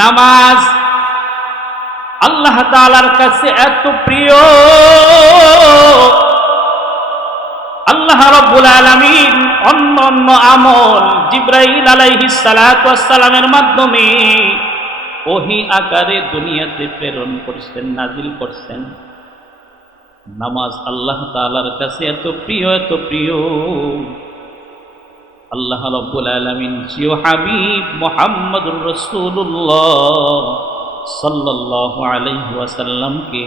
নামাজ আল্লাহ তাআলার কাছে এত প্রিয়, আল্লাহ রাব্বুল আলামিন অন্য অন্য আমল জিবরাইল আলাইহিস সালাতু ওয়াস সালামের মাধ্যমে ওহী আকারে দুনিয়াতে প্রেরণ করছেন, নাজিল করছেন। নামাজ আল্লাহ তাআলার কাছে এত প্রিয়, এত প্রিয়, আল্লাহ রাব্বুল আলামিন প্রিয় হাবিব মুহাম্মদুর রাসূলুল্লাহ সাল্লাল্লাহু আলাইহি ওয়াসাল্লামকে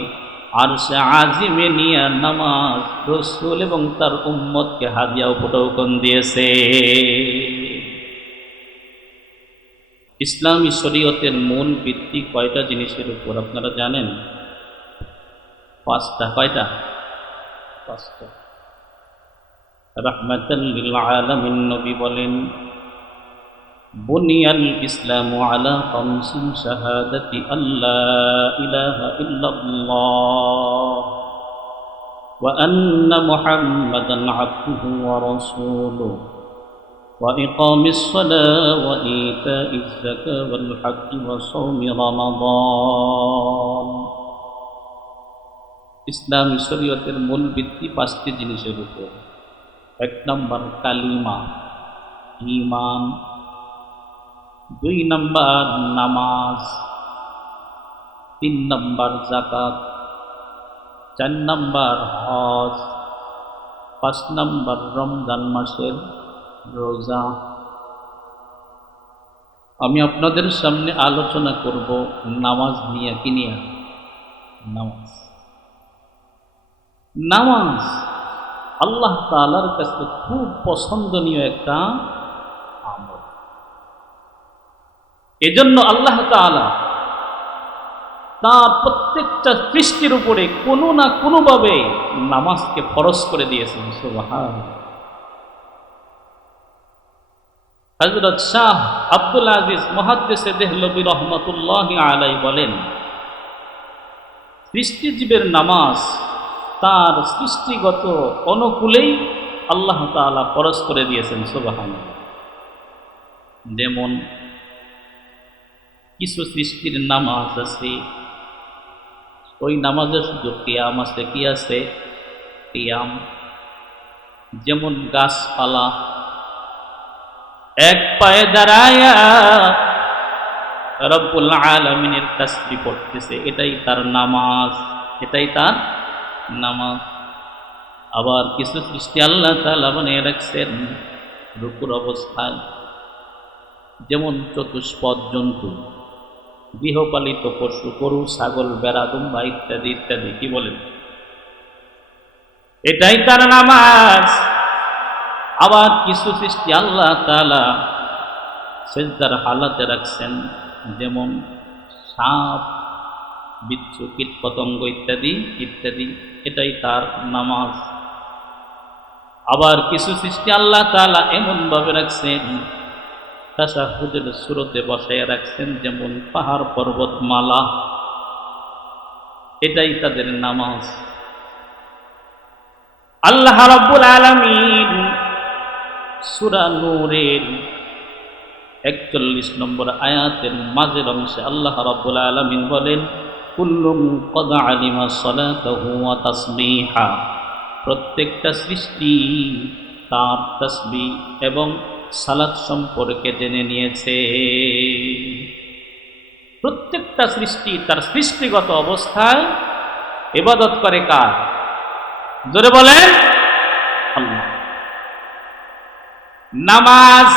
আরশে আজিমে নিয়ে নামাজ রাসূল এবং তার উম্মতকে হাদিয়া উপঢৌকন দিয়েছে। ইসলামী শরীয়তের মূল ভিত্তি কয়টা জিনিসের উপর আপনারা জানেন? পাঁচটা। কয়টা? পাঁচটা। রাহমাতাল লিল আলামিন নবী বলেন, বুনিয়াল ইসলামু আলা খামসিন শাহাদাতি আল্লা ইলাহা ইল্লাল্লাহ ওয়া আন্না মুহাম্মাদান আবদুহু ওয়া রাসূলুহু ওয়া ইকামিস সালাতি ওয়া ইতাইজ যাকাতি ওয়াল হজ্জি ওয়া সাওমি রমাদান। ইসলামী শরীয়তের মূল ভিত্তি পাঁচটি জিনিসের উপর। এক নম্বর কালিমা, ঈমান। দুই নম্বর নামাজ। তিন নম্বর যাকাত। চার নম্বর হজ। পাঁচ নম্বর রমজান মাসের রোজা। আমি আপনাদের সামনে আলোচনা করব নামাজ নিয়ে। কি নিয়ে? নামাজ। নামাজ আল্লাহ তাআলার কাছে খুব পছন্দনীয় একটা আমল। এজন্য আল্লাহ তাআলা তার প্রত্যেকটা সৃষ্টির উপরে কোনো না কোনোভাবে নামাজকে ফরজ করে দিয়েছেন। সুবহানাল্লাহ। হযরত শাহ আব্দুল আজিজ মুহাদ্দিসে দেহলভী রাহমাতুল্লাহি আলাইহি বলেন, সৃষ্টিজীবের নামাজ তার সৃষ্টিগত অনুকূলেই আল্লাহ তাআলা ফরজ করে দিয়েছেন। সুবহানাল্লাহ। যেমন কিছু সৃষ্টির নামাজ আছে, ওই নামাজে শুধু কিয়াম আছে। কি আছে? কিয়াম। যেমন গাছপালা এক পায়ে দাঁড়ায়া রব্বুল আলামিনের তাসবিহ পড়তেছে, এটাই তার নামাজ, এটাই তার নামাজ। আবার কিছু সৃষ্টি আল্লাহ তাআলা বানিয়ে রাখছেন রুকুর অবস্থায়, যেমন চতুষ্পদ জন্তু, গৃহপালিত পশু, গরু, ছাগল, বেড়া, দুম্বা ইত্যাদি ইত্যাদি। কি বলেন? এটাই তার নামাজ। আবার কিছু সৃষ্টি আল্লাহ তাআলা সিজদার হালাতে রাখছেন, যেমন সাপ, বিচ্ছু, কীট পতঙ্গ ইত্যাদি ইত্যাদি। এটাই তার নামাজ। আবার কিছু সৃষ্টি আল্লাহ তাআলা এমনভাবে রাখছেন, তাশাহুদের সুরতে বসায় রাখছেন, যেমন পাহাড়, পর্বতমালা। এটাই তাদের নামাজ। আল্লাহ রাব্বুল আলামিন সূরা নূরের 41 নম্বর আয়াতের মাঝের অংশে আল্লাহ রাব্বুল আলামিন বলেন, কুল্লুম ক্বাদ আলিমা সালাতাহু ওয়া তাসবিহা। প্রত্যেকটা সৃষ্টি তার তাসবিহ এবং সালাত সম্পর্কে জেনে নিয়েছে। প্রত্যেকটা সৃষ্টি তার সৃষ্টিগত অবস্থায় ইবাদত করে কার? জোরে বলেন, আল্লাহ। নামাজ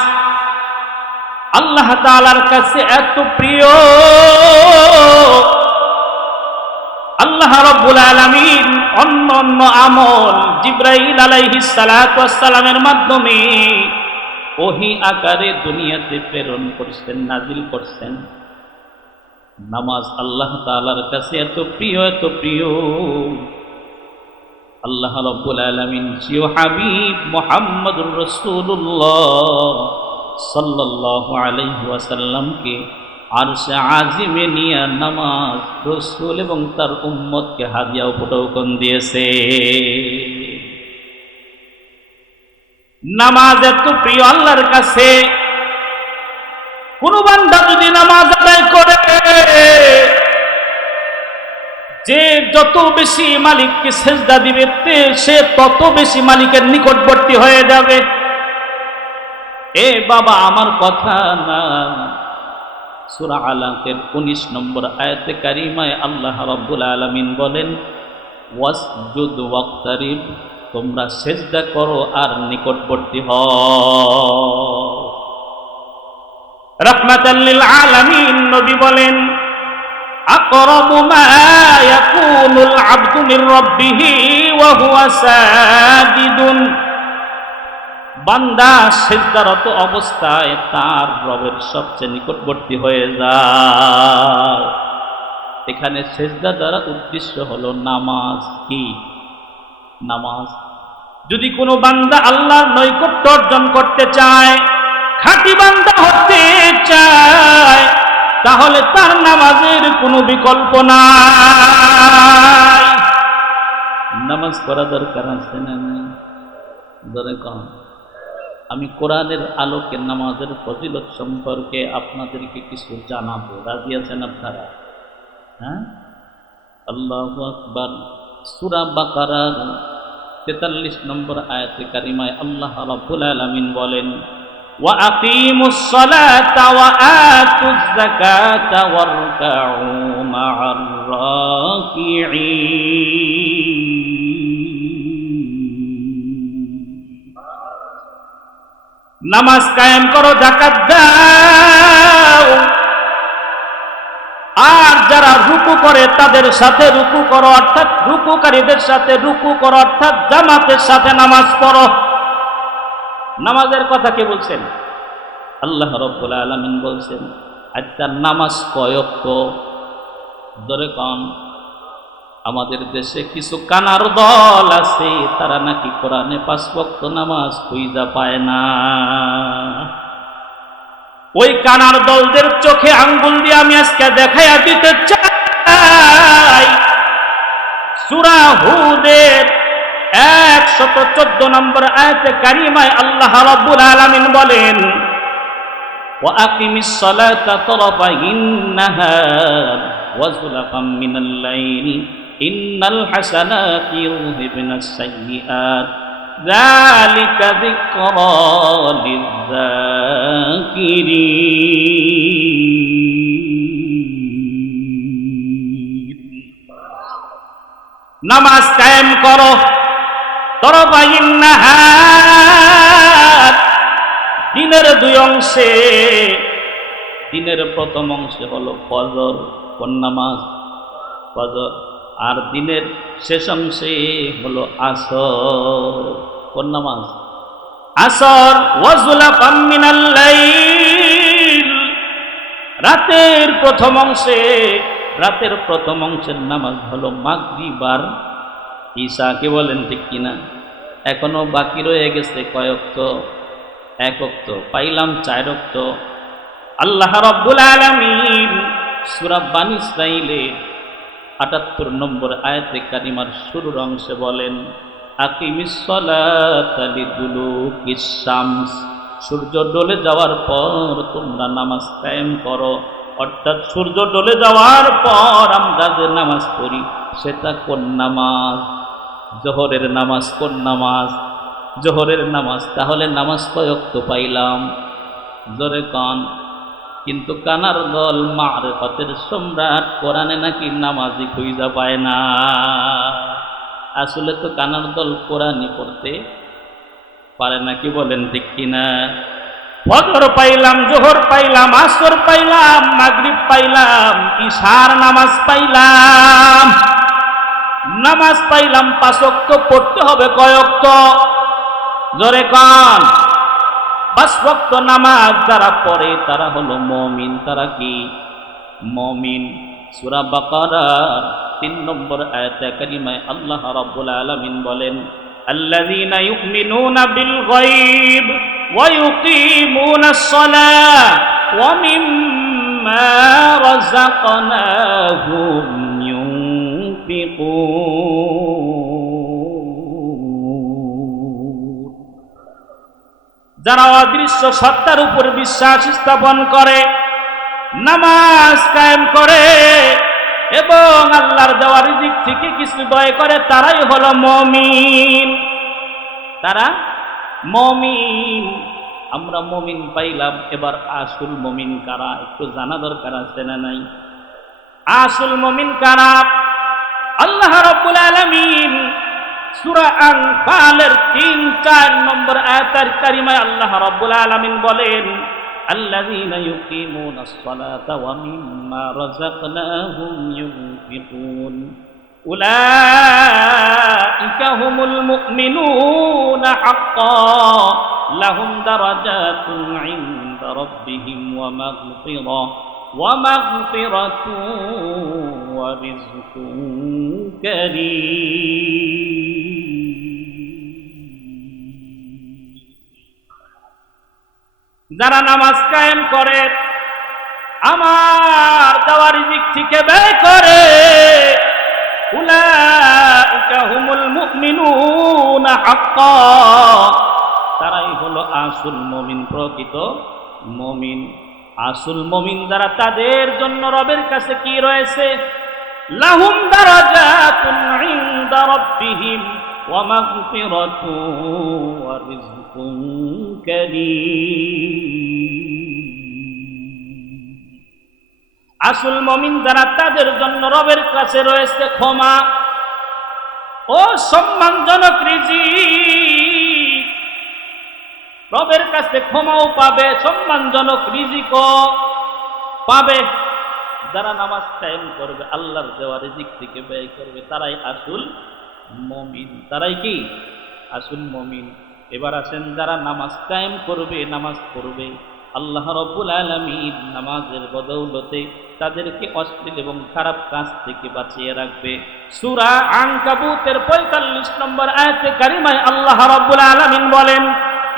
আল্লাহ তাআলার কাছে এত প্রিয়, আল্লাহ রাব্বুল আলামিন অন্য অন্য আমল জিবরাইল আলাইহিস সালাতু ওয়াস সালামের মাধ্যমে ওহী আকারে দুনিয়াতে প্রেরণ করছেন, নাজিল করছেন। নামাজ আল্লাহ তাআলার কাছে এত প্রিয়, এত প্রিয়, আল্লাহ রাব্বুল আলামিন প্রিয় হাবিব মুহাম্মদুর রাসূলুল্লাহ সাল্লাল্লাহু আলাইহি ওয়াসাল্লামকে আরশে আজিমে নিয়ে নামাজ রাসূল এবং তার উম্মতকে হাদিয়া উপঢৌকন দিয়েছে। নামাজ এত প্রিয় আল্লাহর কাছে, কোন বান্দা যদি নামাজ আদায় করে যত বেশি মালিককে সেজদা দিবে সে তত বেশি মালিকের নিকটবর্তী হয়ে যাবে। এ বাবা, আমার কথা না। সূরা আলাকের 19 নম্বর আয়াতে কারিমায় আল্লাহ রাব্বুল আলামিন বলেন, ওয়াসজুদ ওয়াক্তারিব, তোমরা সেজদা করো আর নিকটবর্তী হও। রাহমাতাল লিল আলামিন নবী বলেন, আকরাবু মা ইয়াকুনুল আবদু মির রাব্বিহি ওয়া হুয়া সাজিদুন, বান্দা সিজদারত অবস্থায় তার রবের সবচেয়ে নিকটবর্তী হয়ে যায়। এখানে সিজদা দ্বারা উদ্দেশ্য হলো নামাজ। কি নামাজ? যদি কোনো বান্দা আল্লাহর নৈকট্য অর্জন করতে চায়, খাঁটি বান্দা হতে চায়, তাহলে তার নামাজের কোনো বিকল্প নাই। নামাজ পড়া দরকার আছে না? ধরে কম। আমি কোরআনের আলোকে নামাজের ফজিলত সম্পর্কে আপনাদেরকে কিছু জানাবো। রাজি আছেন আপনারা? হ্যাঁ, আল্লাহু আকবার। সূরা বাকারার 43 নম্বর আয়াতে কারিমায় আল্লাহ রাব্বুল আলামিন বলেন, ওয়া আকিমুস সালাতা ওয়া আতুজ যাকাতা ওয়ারকাউ মা'আর রাকিঈন। নামাজ কায়েম করো, যাকাত দাও, আর যারা রুকু করে তাদের সাথে রুকু করো, অর্থাৎ রুকুকারীদের সাথে রুকু করো, অর্থাৎ জামাতের সাথে নামাজ পড়ো। নামাজের কথা কে বলছেন? আল্লাহ রাব্বুল আলামিন বলছেন। আচ্ছা, নামাজ কয় ওয়াক্ত? ধরে কন। আমাদের দেশে কিছু কানার দল আছে, তারা নাকি কোরআনে 5 ওয়াক্ত নামাজ খুঁজা পায় না। ওই কানার দলদের চোখে আঙ্গুল দিয়ে আমি আজকে দেখাইয়া দিতে চাই। সূরা হুদের 114 নম্বর আয়াতে কারিমায় আল্লাহ রাব্বুল আলামিন বলেন, ওয়া আকিমিস সালাতা তারাফাইন নাহার ওয়া যুলাফাম মিনাল লাইল ইন্নাল হাসানাতি ইউযহিবনাস সাইয়্যাত যালিকা যিকরা লিয-যাকিরিন। নামাজ কায়েম করো, তরফাইন নাহার, দিনের 2 অংশে। দিনের প্রথম অংশে হলো ফজর, কোন নামাজ? ফজর। আর দিনের শেষ অংশে হলো আসর, কোন নামাজ? আসর। ওয়া যুলাফাম মিনাল লাইল, রাতের প্রথম অংশে। রাতের প্রথম অংশের নামাজ হলো মাগরিব আর ঈশা। কে বলেন ঠিক কিনা? এখনো বাকি রয়ে গেছে কয় ওয়াক্ত? 1 ওয়াক্ত। পাইলাম 4 ওয়াক্ত। আল্লাহ রাব্বুল আলামিন সূরা বানী ইসরাঈলের 78 নম্বর আয়াতে কারিমার শুরুর অংশে বলেন, আকিমিস সালাতা লিদুলুকিস শামস, সূর্য ডলে যাওয়ার পর তোমরা নামাজ কায়েম করো। অর্থাৎ সূর্য ডলে যাওয়ার পর আমরা যে নামাজ পড়ি সেটা কোন নামাজ? জোহরের নামাজ। কোন নামাজ? জোহরের নামাজ। তাহলে নামাজ কয় ওয়াক্ত পাইলাম? জোরে কান। কিন্তু কানার দল মারফতের সম্রাট কোরআনে নাকি নামাজই খুঁজা পায় না। আসলে তো কানার দল কোরআনই পড়তে পারে না। কি বলেন ঠিক কিনা? ফজর পাইলাম, জোহর পাইলাম, আসর পাইলাম, মাগরিব পাইলাম, ঈশার নামাজ পাইলাম। নামাজ পাইলাম 5 ওয়াক্ত। পড়তে হবে কয় ওয়াক্ত? জোরে কান। 5 ওয়াক্ত নামাজ যারা পড়ে তারা হলো মুমিন। তারা কি? মুমিন। সূরা বাকারার 3 নম্বর আয়াতে কারিমায় আল্লাহ রাব্বুল আলামিন বলেন, আল্লাযীনা ইউমিনুনা বিল গায়ব ওয়া ইউকিমুনাস সালাহ ওয়া মিম্মা রাযাকনাহুম ইউনফিকুন। যারা অদৃশ্য সত্তার উপর বিশ্বাস স্থাপন করে, নামাজ কায়েম করে, এবং আল্লাহর দেওয়া রিজিক থেকে কিছু ব্যয় করে, তারাই হলো মুমিন। তারা মুমিন। আমরা মুমিন পাইলাম, এবার আসল মুমিন কারা একটু জানা দরকার আছে না নাই? আসল মুমিন কারা? আল্লাহ রাব্বুল আলামিন সূরা আনফালের 3-4 নম্বর আয়াতের কারিমায় আল্লাহ রাব্বুল আলামিন বলেন, আল্লাযীনা ইউকিমুনাস সালাতা ওয়া মিম্মা রাযাকনাহুম ইউনফিকুন উলাইকা হুমুল মুমিনুনা হাক্কান লাহুম দারাজাতুন ইনদা রাব্বিহিম ওয়া মাগফিরাতুন ওয়া রিজকুন কারীম। যারা নামাজ কায়েম করে, আমার দেওয়া রিজিক থেকে ব্যয় করে, উলাইকা হুমুল মুমিনুনা হাক্কান, তারাই হলো আসল মুমিন, প্রকৃত মুমিন। আসল মুমিন যারা, তাদের জন্য রবের কাছে কি রয়েছে? লাহুম দারাজাতুন ইনদা রাব্বিহিম ওয়া মাগফিরাতুন ওয়া রিজকুন কারীম। আসল মুমিন যারা, তাদের জন্য রবের কাছে রয়েছে ক্ষমা ও সম্মানজনক রিজিক। রবের কাছে ক্ষমাও পাবে, সম্মানজনক রিজিকও পাবে। যারা নামাজ কায়েম করবে, আল্লাহর দেওয়া রিজিক থেকে ব্যয় করবে, তারাই আসল মুমিন। তারাই কি আসল মুমিন। এবার আসেন, যারা নামাজ কায়েম করবে, নামাজ পড়বে, আল্লাহ রাব্বুল আলামিন নামাজের বদৌলতে তাদেরকে অশ্লীল এবং খারাপ কাজ থেকে বাঁচিয়ে রাখবে। সূরা আনকাবুতের ৪৫ নম্বর আয়াতে কারিমায় আল্লাহ রাব্বুল আলামিন বলেন,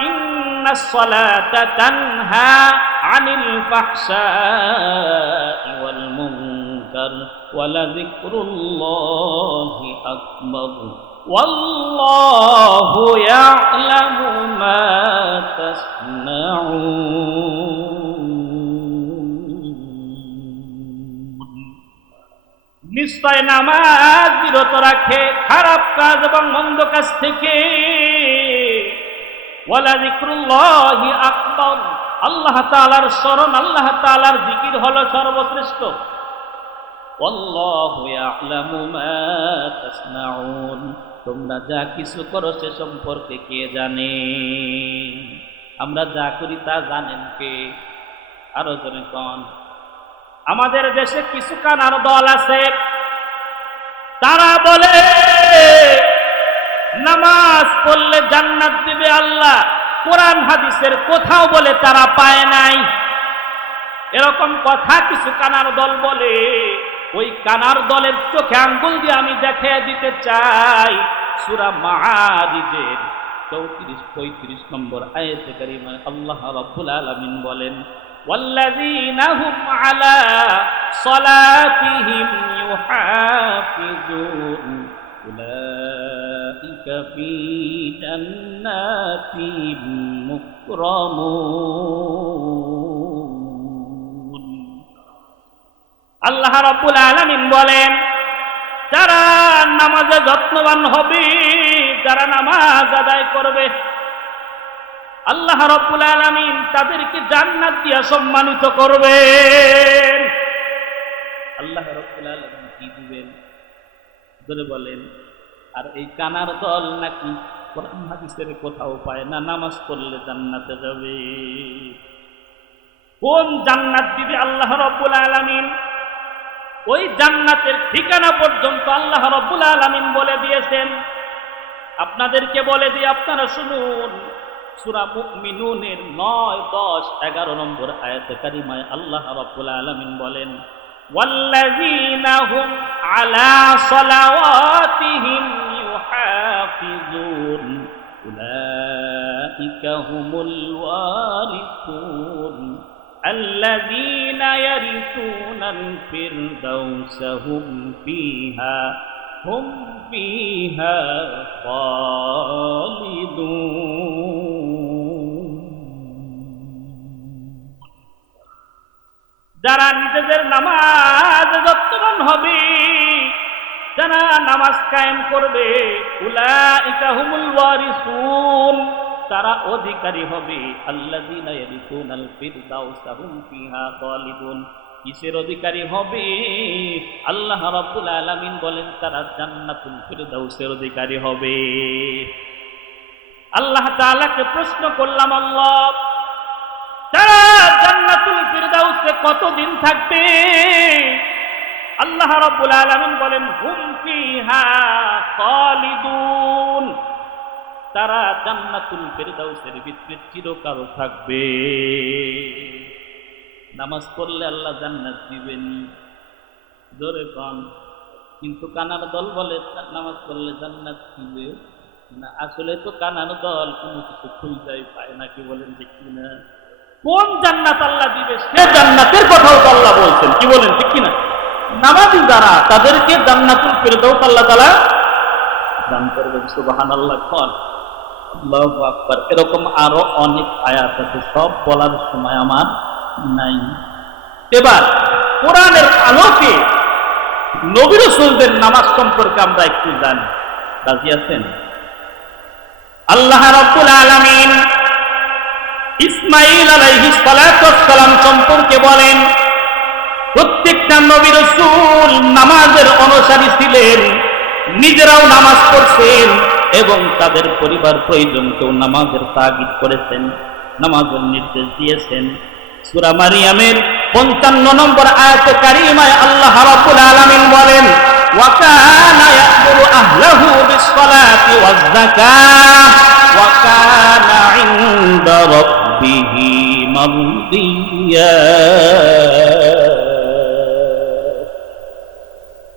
ইন্নাস সালাতা তানহা আনিল ফাহশাই ওয়াল মুনকার ওয়া লাযিকরুল্লাহি আকবার ওয়াল্লাহু ইয়া'লামু মা তাসনাউন। নিশ্চয় নামাজ বিরত রাখে খারাপ কাজ এবং মন্দ কাজ থেকে। ওয়ালা যিকরুল্লাহি আকবার, আল্লাহ তাআলার স্মরণ, আল্লাহ তাআলার জিকির হলো সর্বশ্রেষ্ঠ। আল্লাহু ইয়া'লামু মা তাসনাউন, তোমরা যা কিছু করো সে সম্পর্কে কে জানে? আমরা যা করি তা জানেন কে? আরো জনে কোন? আমাদের দেশে কিছু কানার দল আছে, তারা বলে নামাজ পড়লে জান্নাত দিবে আল্লাহ। কোরআন হাদিসের কোথাও বলে তারা পায় নাই। এরকম কথা কিছু কানার দল বলে। ওই কানার দলের চোখে আঙ্গুল দিয়ে আমি দেখিয়ে দিতে চাই, সূরা মাআরিজের ৩৪-৩৫ নম্বর আয়াতে কারিমায় আল্লাহ রাব্বুল আলামিন বলেন, ওয়াল্লাযীনা হুম আলা সালাতিহিম ইউহাফিজুন উলাইকা ফী জান্নাতিন মুকরামুন। আল্লাহ রাব্বুল আলামিন বলেন, যারা নামাজে যত্নবান হবে, যারা নামাজ আদায় করবে, আল্লাহ রাব্বুল আলামিন তাদেরকে জান্নাত দিয়ে সম্মানিত করবেন। আল্লাহ রাব্বুল আলামিন কি দিবেন ধরে বলেন? আর এই কানার দল নাকি কোরআন হাদিসের কোথাও পায় না, নামাজ পড়লে জান্নাতে যাবে। কোন জান্নাত দিবে আল্লাহ রাব্বুল আলামিন? ওই জান্নাতের ঠিকানা পর্যন্ত আল্লাহ রাব্বুল আলামিন বলে দিয়েছেন। আপনাদেরকে বলে দিই, আপনারা শুনুন। সূরা মুমিনুনের ৯, ১০, ১১ নম্বর আয়াতে কারিমায় আল্লাহ রাব্বুল আলামিন বলেন, ওয়াল্লাযীনা হুম আলা সালাওয়াতিহিম ইউহাফিজুন উলাইকা হুমুল ওয়ারিসুন الذين يرثون الفردوس هم فيها خالدون। যারা নিজেদের নামাজ যত্নবান হবে, যারা নামাজ কায়েম করবে, উলাইকা হুমুল ওয়ারিসুন, তারা অধিকারী হবে, আল্লাযীনা ইয়ারিসুনাল ফিরদাউসা হুম ফিহা খালিদুন। কিসের অধিকারী হবে? আল্লাহ রাব্বুল আলামিন বলেন তারা জান্নাতুল ফিরদাউসের অধিকারী হবে। আল্লাহ তাআলাকে প্রশ্ন করলাম, আল্লাহ তারা জান্নাতুল ফিরদাউসে কতদিন থাকবে? আল্লাহ রাব্বুল আলামিন বলেন হুম ফিহা খালিদুন, তারা জান্নাতুল ফিরদাউসের ভিতরে চিরকাল থাকবে। নামাজ পড়লে আল্লাহ জান্নাত দিবেন, জোরে কন। কিন্তু কানার দল বলে নামাজ পড়লে জান্নাত দিবে না। আসলে তো কানার দল কোনো কিছু খুঁজতেই পায় না, কি বলেন ঠিক কিনা? কোন জান্নাত আল্লাহ দিবে সে জান্নাতের কথাও তো আল্লাহ বলছেন, কি বলেন ঠিক কিনা? নামাজি যারা তাদেরকে জান্নাতুল ফিরদাউস আল্লাহ তাআলা দান করবেন। সুবহানাল্লাহ, কন আল্লাহু আকবার। এরকম আরো অনেক আয়াত আছে, সব বলার সময় আমার নাই। এবার কোরআনের আলোকে নবী রাসূলদের নামাজ সম্পর্কে আমরা একটু জানি। রাজি আছেন? আল্লাহ রাব্বুল আলামিন ইসমাঈল আলাইহিস সালাতু ওয়াস সালাম সম্পর্কে বলেন, প্রত্যেকটা নবী রাসূল নামাজের অনুসারী ছিলেন, নিজেরাও নামাজ পড়ছেন এবং তাদের পরিবার পরিজনকেও নামাজের তাগিদ করেছেন, নামাজের নির্দেশ দিয়েছেন। সূরা মারিয়ামের 55 নম্বর আয়াতে কারিমায় আল্লাহ রাব্বুল আলামিন বলেন, ওয়া কানা ইয়া'মুরু আহলাহু বিস-সালাতি ওয়াজ-যাকাত ওয়া কানা 'ইনদা রাব্বিহি মারদিয়া।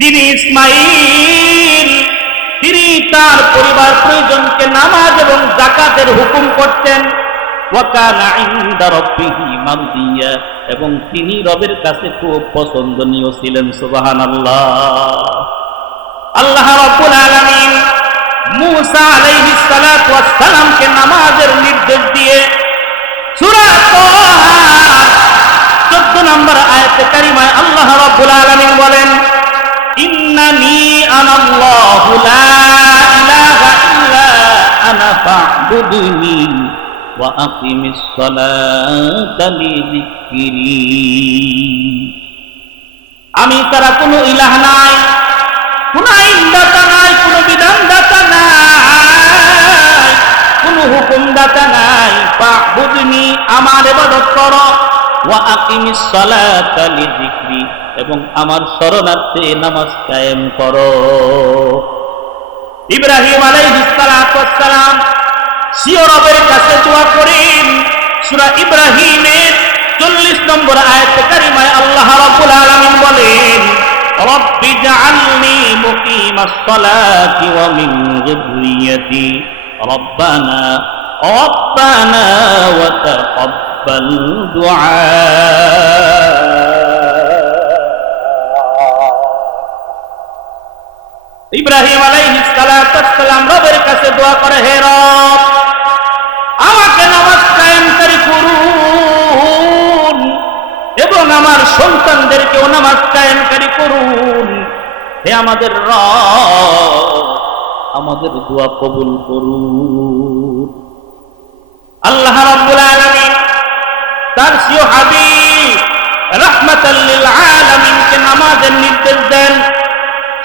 তিনি ইসমাঈল, তিনি তার পরিবার পরিজনকে নামাজ এবং যাকাতের হুকুম করতেন। ওয়া কানা 'ইনদা রাব্বিহি মারদিয়া, এবং তিনি রবের কাছে খুব পছন্দনীয় ছিলেন। সুবহানাল্লাহ। আল্লাহ রাব্বুল আলামিন মূসা আলাইহিস সালাতু ওয়াস সালামকে নামাজের নির্দেশ দিয়ে সূরা তাহা 14 নম্বর আয়াতে কারিমায় আল্লাহ রাব্বুল আলামিন বলেন, ইন্নানি আনাল্লাহু লা ইলাহা ইল্লা আনা ফা'বুদনি ওয়া আকিমিস সালাতা লিযিকরি। আমি তারা কোনো ইলাহ নাই, কোনো আইনদাতা নাই, কোনো বিধানদাতা নাই, কোনো হুকুমদাতা নাই। ফা'বুদনি, আমার ইবাদত করো। ওয়া আকিমিস সালাতা লিযিকরি, এবং আমার শরণার্থে নামাজ কায়েম করো। ইব্রাহিম আলাইহিস সালাতু ওয়াস সালাম স্বীয় রবের কাছে দোয়া করেন। সূরা ইব্রাহিমের 40 নম্বর আয়াতে কারিমায় আল্লাহ রাব্বুল আলামিন বলেন, রব্বি জাআলনি মুকিমাস সালাতি ওয়া মিন যুররিয়্যতি রব্বানা ওয়া তাকাব্বাল দুআ। ইব্রাহিম আলাইহিস সালাতু ওয়াস সালাম রবের কাছে দোয়া করে, হে রব, আমাকে নামাজ কায়েমকারী করুন এবং আমার সন্তানদেরকেও নামাজ কায়েমকারী করুন। হে আমাদের রব, আমাদের দোয়া কবুল করুন। আল্লাহ রাব্বুল আলামিন তার প্রিয় হাবিব রাহমাতাল লিল আলামিনকে নামাজের নির্দেশ দেন।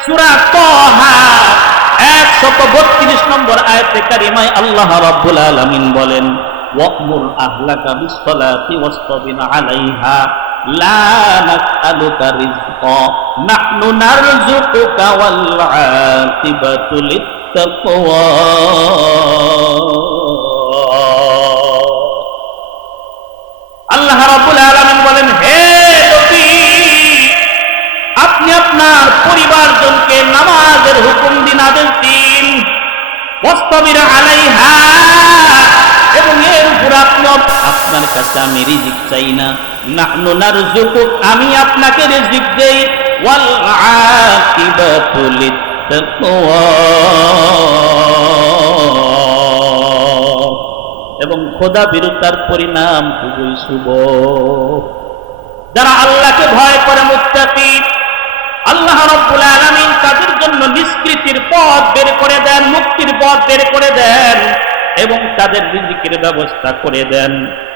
সূরা তাহা 132 নম্বর আয়াতে কারিমায় আল্লাহ রাব্বুল আলামিন বলেন, ওয়া'মুর আহলাকা বিস-সালাতি ওয়াসতাবির আলাইহা লা নাসআলুকা রিজকা নাহনু নারযুকুকা ওয়াল আকিবাতু লিত-তাকওয়া। আল্লাহ রাব্বুল আলামিন বলেন, হে নবী, আপনি আপনার পরিবারজনকে নামাজের হুকুম দিন, আদেশ দিন। ওয়াসতাবির আলাইহা, এবং এর উপর আপনি, আপনার কাছে আমি রিজিক চাই না। নাহনু নারযুকুক, আমি আপনাকে রিজিক দেই। ওয়াল আকিবাতু লিত-তাকওয়া, এবং খোদা বিরুদ্ধার পরিণাম খুবই শুভ। যারা আল্লাহকে ভয় করে মুত্তাকি, আল্লাহ নিষ্কৃতির পথ বের করে দেন, মুক্তির পথ বের করে দেন এবং তাদের রিজিকের ব্যবস্থা করে দেন।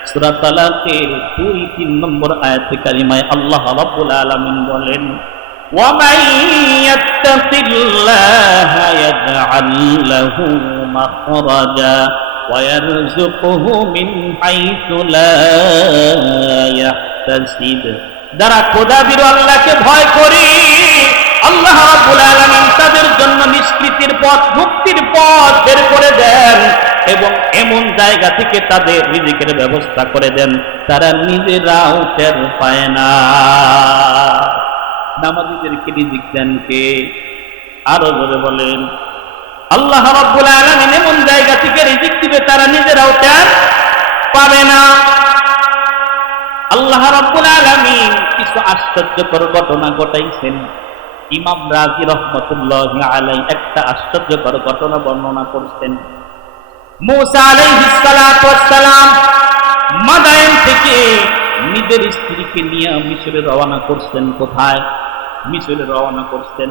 সূরা তালাকের 2-3 নম্বর আয়াতে কারিমায় আল্লাহ রাব্বুল আলামিন বলেন, وَمَن يَتَّقِ اللَّهَ يَجْعَل لَّهُ مَخْرَجًا وَيَرْزُقْهُ مِنْ حَيْثُ لَا يَحْتَسِبُ। যারা খোদাবীর আল্লাহকে ভয় করে, আল্লাহ রাব্বুল আলামিন তাদের জন্য নিষ্কৃতির পথ, মুক্তির পথ বের করে দেন এবং এমন জায়গা থেকে তাদের রিজিকের ব্যবস্থা করে দেন তারা নিজেরাও টের পায় না। নামাজীদেরকে রিজিক দেন কে? আরো জোরে বলেন। আল্লাহ রাব্বুল আলামিন এমন জায়গা থেকে রিজিক দিবে তারা নিজেরাও টের পাবে না। আল্লাহ রাব্বুল আলামিন কিছু আশ্চর্যকর ঘটনা ঘটাইছেন। ইমাম রাজি রহমতুল্লাহি আলাইহি একটা আশ্চর্যকর ঘটনা বর্ণনা করছেন। মূসা আলাইহিস সালাতু ওয়াস সালাম মাদায়েন থেকে নিজের স্ত্রীকে নিয়ে মিশরে রওনা করছেন। কোথায়? মিশরে রওনা করছেন।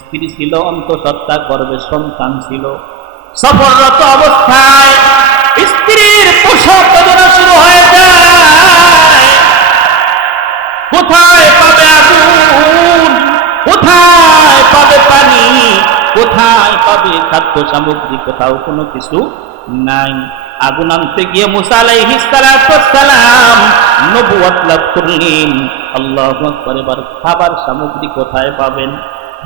স্ত্রী ছিল অন্তঃসত্ত্বা, গর্ভে সন্তান ছিল। সফররত অবস্থায় স্ত্রীর প্রসব বেদনা শুরু হয়ে যায়। কোথায় পাবে আগুন, কোথায় পাবে পানি, কোথায় পাবে খাদ্য সামগ্রী? কোথাও কোনো কিছু নাই। আগুন আনতে গিয়ে মূসা আলাইহিস সালাতু ওয়াস সালাম নবুয়ত লাভ করলেন। আল্লাহু আকবার। এবার খাবার সামগ্রী কোথায় পাবেন?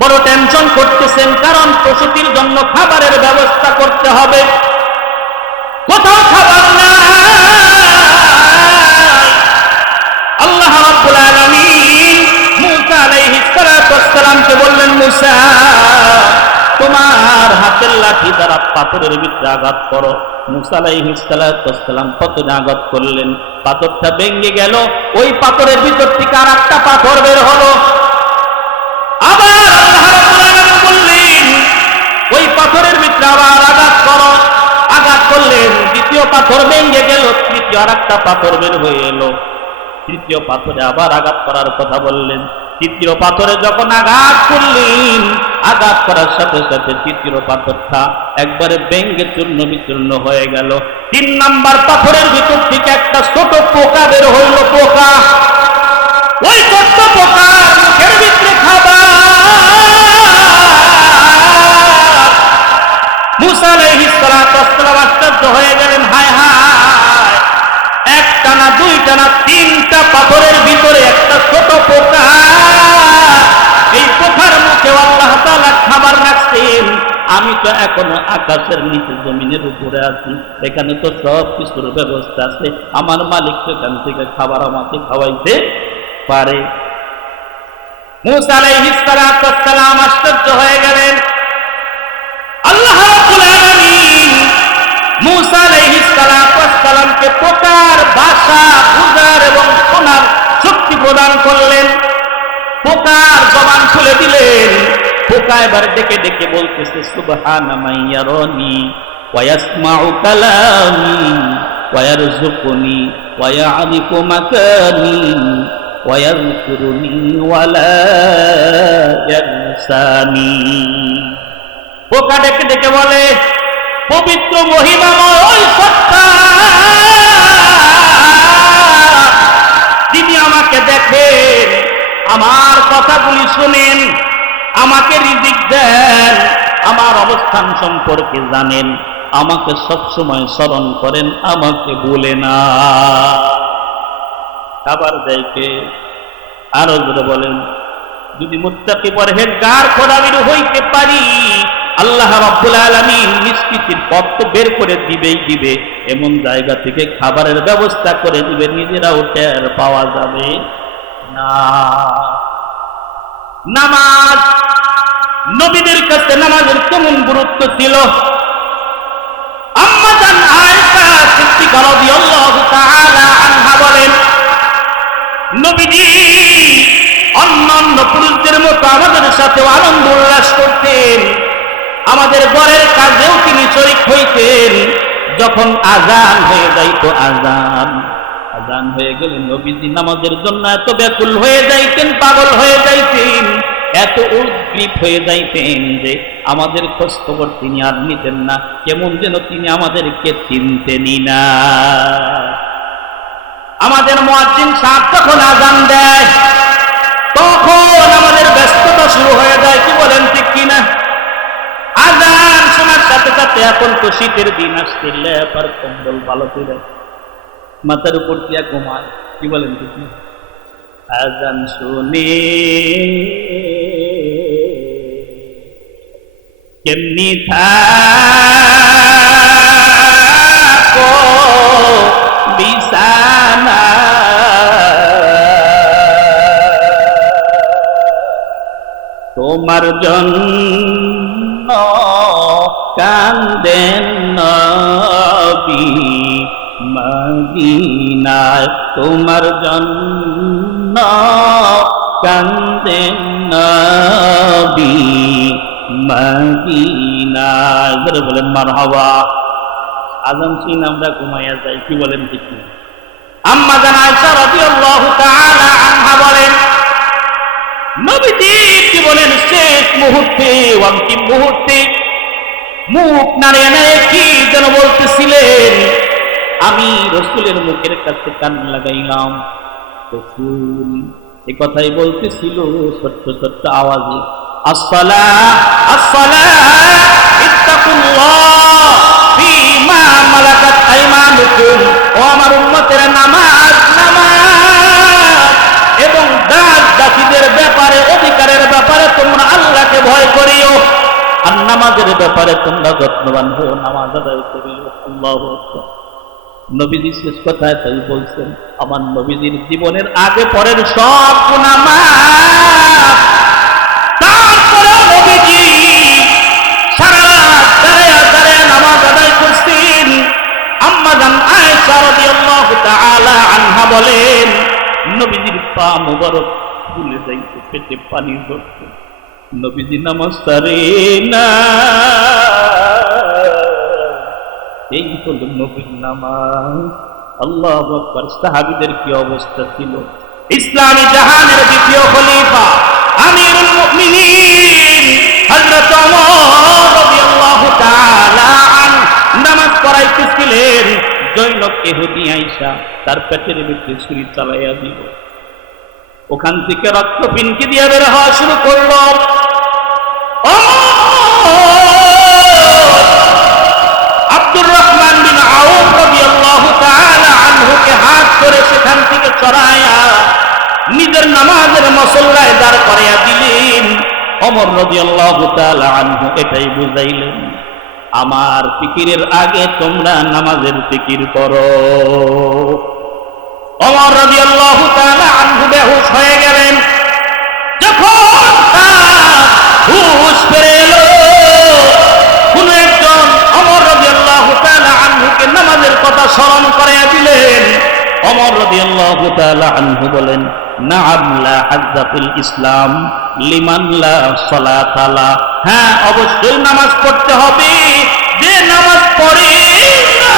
বড় টেনশন করতেছেন, কারণ প্রসূতির জন্য খাবারের ব্যবস্থা করতে হবে। কোথাও খাবার নাই। আল্লাহ রাব্বুল আলামিন মূসা আলাইহিস সালাতু ওয়াস সালামকে বললেন, মূসা তোমার হাতের লাঠি দ্বারা পাথরের ভিতরে আঘাত করো। মূসা আলাইহিস সালাতু ওয়াস সালাম পাথরে আঘাত করলেন, পাথরটা ভেঙে গেল। ওই পাথরের ভিতর থেকে আরেকটা পাথর বের হলো। আবার আল্লাহ রাব্বুল আলামিন বললেন, ওই পাথরের ভিতরে আবার আঘাত করো। আঘাত করলেন, দ্বিতীয় পাথর ভেঙে গেল, তৃতীয় আরেকটা পাথর বের হয়ে এলো। তৃতীয় পাথরে আবার আঘাত করার কথা বললেন। তৃতীয় পাথরে যখন আঘাত করলেন, আঘাত করার সাথে সাথে তৃতীয় পাথরটা একবারে ভেঙে চূর্ণ বিচূর্ণ হয়ে গেল। 3 নাম্বার পাথরের ভিতর থেকে একটা ছোট পোকা বের হইল। পোকা, ওই ছোট্ট পোকা মুখের ভিতরে খাবার। মূসা আলাইহিস সালাতু ওয়াস সালাম আশ্চর্য হয়ে গেলেন, হায় হায়, একটা না, দুইটা না, 3টা পাথরের ভিতরে একটা ছোট পোকা। এই পোকার মুখে আল্লাহ তাআলা খাবার রাখছেন। আমি তো এখনো আকাশের নিচে জমিনের উপরে আছি, এখানে তো সব কিছুর ব্যবস্থা আছে। আমার মালিক তো এখান থেকে খাবার আমাকে খাওয়াইতে পারে। মূসা আলাইহিস সালাতু ওয়াস সালাম আশ্চর্য হয়ে গেলেন। আল্লাহ রাব্বুল আলামিন মূসা আলাইহিস সালাতু ওয়াস সালামকে পোকার ভাষা বুঝার এবং শোনার শক্তি প্রদান করলেন। পোকার জবান খুলে দিলেন। পোকা এবার ডেকে ডেকে বলতেছে, সুবহানা মান ইয়ারানি ওয়া ইয়াসমাউ কালামি ওয়া ইয়ারযুকুনি ওয়া ইয়ারিফু মাকানি ওয়া ইয়াযকুরুনি ওয়া লা ইয়ানসানি। পোকা ডেকে ডেকে বলে, পবিত্র মহিমাময় ওই সত্তা, তিনি আমাকে দেখেন, আমার কথাগুলি শুনেন, আমাকে রিজিক দেন, আমার অবস্থান সম্পর্কে জানেন, আমাকে সবসময় স্মরণ করেন, আমাকে ভুলে না। খাবার দেয়কে? আরো জোরে বলেন। যদি মুত্তাকি পরহেজগার খোদাবীর হইতে পারি, আল্লাহ রাব্বুল আলামিন নিষ্কৃতির পথ তো বের করে দিবেই দিবে, এমন জায়গা থেকে খাবারের ব্যবস্থা করে দিবে, নিজেরাও টের পাওয়া যাবে না। নামাজ, নবীদের কাছে নামাজের কেমন গুরুত্ব ছিল। আম্মা জান আয়েশা সিদ্দিকা রাদিয়াল্লাহু তাআলা আনহা বলেন, নবীজি অন্যান্য পুরুষদের মতো আমাদের সাথে আনন্দ উল্লাস করতেন, আমাদের ঘরের কাজেও তিনি শরীক হইতেন। যখন আযান হয়ে যাইত, আযান হয়ে গেলে নবীজি নামাজের জন্য এত ব্যাকুল হয়ে যাইতেন, পাগল হয়ে যাইতেন, এত উদ্গ্রীব হয়ে যাইতেন যে আমাদের খোঁজ খবর তিনি আর নিতেন না, কেমন যেন তিনি আমাদেরকে চিনতেনই না। আমাদের মুয়াজ্জিন সাহেব যখন আযান দেয় তখন আমাদের ব্যস্ততা শুরু হয়ে যায়, কি বলেন ঠিক কিনা? আযান শোনার সাথে সাথে, এখন তো শীতের দিন আসছে, লেপ আর কম্বল ভালো করে মাথার উপর দিয়া ঘুমায়, কি বলেন ঠিক না? আযান শুনে কেমনি থাকো বিছানা, তোমার জন্য কান্দেন নবী মদিনায়, তোমার জন্য কান্দেন নবী মদিনায়। ধরে বলেন মারহাবা। আযান শুনে আমরা ঘুমাইয়া যাই, কি বলেন ঠিক না? আম্মা জান আয়েশা রাদিয়াল্লাহু তাআলা আনহা বলেন, নবীজি জীবনের শেষ মুহূর্তে, অন্তিম মুহূর্তে মুখ নাড়িয়ে নাড়িয়ে কি যেন বলতেছিলেন। আমি রাসূলের মুখের কাছে কান লাগাইলাম, রাসূল এই কথাই বলতেছিল ছোট্ট ছোট্ট আওয়াজে, আসসালাহ আসসালাহ ইত্তাকুল্লাহ ফীমা মালাকাত আইমানুকুম, ও আমার উম্মতেরা নামাজ নামাজ এবং দাস দাসীদের ব্যাপারে, অধিকারের ব্যাপারে তোমরা আল্লাহকে ভয় করিও, আর নামাজের ব্যাপারে তোমরা যত্নবান হও, নামাজ আদায় করিও। আল্লাহু আকবার। নবীজি শেষ কথায় তাই বলছেন, আমার নবীজির জীবনের আগে পরের সব গুনাহ মাফ। তারপরে নবীজি সারা রাত দাঁড়ায়া দাঁড়ায়া নামাজ আদায় করছেন। আম্মা জান আয়েশা রাদিয়াল্লাহু তাআলা আনহা বলেন, নবীজির পা মুবারক ফুলে যাইতে, পেটে পানি ঝরছে, নবীজি নামাজ ছাড়ে না। এই হলো নবীর নামাজ। আল্লাহু আকবার। সাহাবীদের কি অবস্থা ছিল? ইসলামী জাহানের দ্বিতীয় খলিফা আমিরুল মুমিনিন হযরত ওমর রাদিয়াল্লাহু তাআলা আনহু নামাজ পড়াইতেছিলেন, জৈনব ইহুদি আয়েশা তার পেটের ভিতরে ছুরি চালাইয়া দিল, ওখান থেকে রক্ত পিনকি দিয়ে বের হওয়া শুরু করলো। আব্দুর রহমান বিন আউফ রাদিয়াল্লাহু তাআলা আনহুকে হাত করে সেখান থেকে চড়ায়া নিজের নামাজের মুসল্লায় দাঁড় করাইয়া দিলেন। ওমর রাদিয়াল্লাহু তাআলা আনহু এটাই বুঝাইলেন, আমার ফিকিরের আগে তোমরা নামাজের ফিকির করো। ওমর রাদিয়াল্লাহু তাআলা আনহু বেহুশ হয়ে গেলেন। যখন তার হুঁশ ফিরে এলো, কোন একজন ওমর রাদিয়াল্লাহু তাআলা আনহুকে নামাজের কথা স্মরণ করিয়ে দিলেন। ওমর রাদিয়াল্লাহু তাআলা আনহু বলেন, নাআম লা হাজ্জা ফিল ইসলাম লিমান লা সালাতা লা। হ্যাঁ, অবশ্যই নামাজ পড়তে হবে, যে নামাজ পড়ে না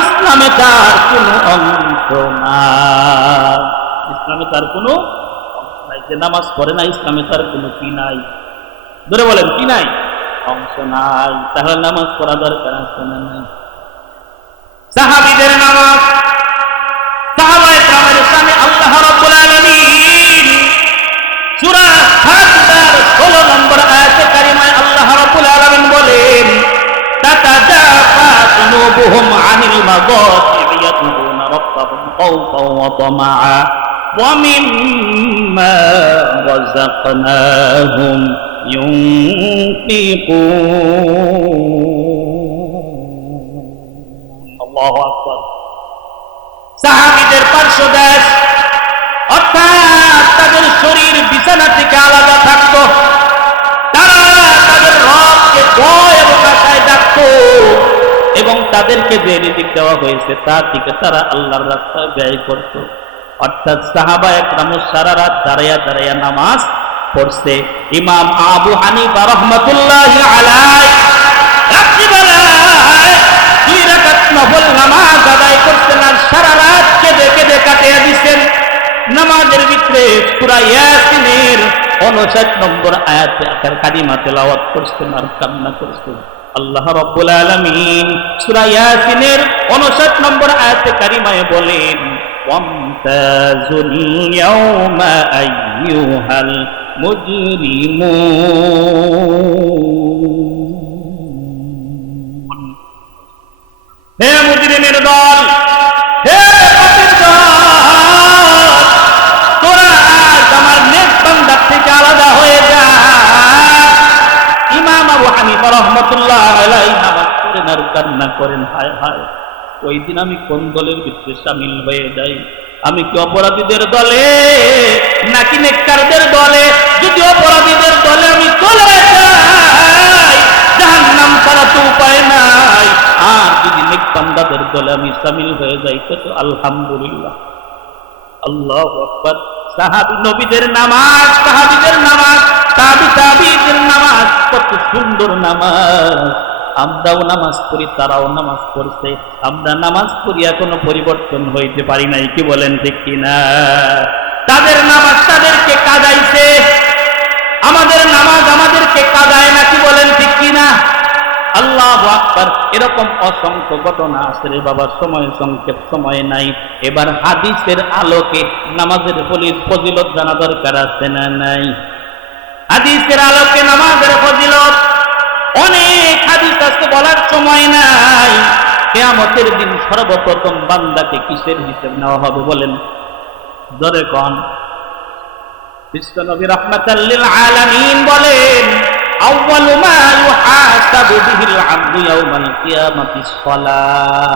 ইসলামে তার কোনো অংশ নাই। ইসলামে তার কোনো অংশ নাই। যে নামাজ পড়ে না ইসলামে তার কোনো কি নাই? ধরে বলেন কি নাই? অংশ নাই। তাহলে নামাজ পড়া দরকার আছে না নাই? সাহাবীদের নামাজ, সাহাবায়ে কেরামের সামনে আল্লাহ রাব্বুল আলামিন সূরা ফাতিহার 16 নম্বর আয়াতে কারিমায় আল্লাহ রাব্বুল আলামিন বলেন, তাতাজাফা জুনুবুহুম আনিল মাদাজি'i ইয়াদউনা রাব্বাহুম খাওফান ওয়া তামাআ ওয়া মিম্মা রাযাকনাহুম ইউনফিকুন। আল্লাহু আকবার। সাহাবীদের পার্শ্বদেশ অর্থাৎ তাদের শরীর বিছানা থেকে আলাদা থাকত, তারা তাদের রবকে ভয় এবং আশায় ডাকত, এবং তাদেরকে যে রিজিক দেওয়া হয়েছে তা থেকে তারা আল্লাহর রাস্তায় ব্যয় করত। অর্থাৎ সাহাবায়ে কেরাম সারা রাত দাঁড়াইয়া দাঁড়াইয়া নামাজ পড়ছে। ইমাম আবু হানিফা রাহমাতুল্লাহি আলাইহি রাত্রিবেলায় 2 রাকাত নফল নামাজ আদায় করতেন আর সারা রাত কেঁদে কেঁদে কাটিয়ে দিতেন। নামাজের ভিতরে সূরা ইয়াসিন 59 নম্বর আয়াতে কালিমা তেলাওয়াত করছেন আর কান্না করছেন। আল্লাহ রাব্বুল আলামিন সূরা ইয়াসিনের 59 নম্বর আয়াতে কারিমায় বলেন, ওয়ামতাজুল ইয়াওমা আইয়ুহাল মুজরিমুন। হে মুজরিমের দল, হে পাপীর দল, তোরা আজ আমার নেক বান্দার থেকে আলাদা হয়ে যা। ইমাম আবু হানিফা রাহমাতুল্লাহ আলাইহি নামাজ পড়েন আর কান্না করেন, হায় হায় ওই দিন আমি কোন দলের ভিতরে শামিল হয়ে যাই? আমি কি অপরাধীদের দলে নাকি নেককারদের দলে? যদি অপরাধীদের দলে আমি চলে যাই, জাহান্নাম ছাড়া তো উপায় নাই। আর যদি নেক বান্দাদের দলে আমি শামিল হয়ে যাই তো আলহামদুলিল্লাহ। আল্লাহু আকবার। সাহাবী নবীদের নামাজ, সাহাবীদের নামাজ, তাবিঈদের নামাজ, কত সুন্দর নামাজ। আমরাও নামাজ পড়ি, তারাও নামাজ পড়ছে। আমরা নামাজ পড়ি এখনো পরিবর্তন হইতে পারি নাই, কি বলেন ঠিক কিনা? তাদের নামাজ তাদেরকে কাঁদাইছে, আমাদের নামাজ আমাদেরকে কাঁদায় না, কি বলেন ঠিক কিনা? আল্লাহু আকবার। এরকম অসংখ্য ঘটনা আছে রে বাবা, সময় সংক্ষেপ, সময় নাই। এবার হাদিসের আলোকে নামাজের ফজিলত জানা দরকার আছে না নাই? হাদিসের আলোকে নামাজের ফজিলত অনেক হাদিস আছে, বলার সময় নাই। কিয়ামতের দিন সর্বপ্রথম বান্দাকে কিসের হিসাব নেওয়া হবে বলেন? জোরে কোন? বিশ্বনবী রাহমাতাল লিল আলামিন বলেন, আউয়ালু মা ইউহাসাবু বিহিল আবদু ইয়াউমাল কিয়ামাতিস সালাহ,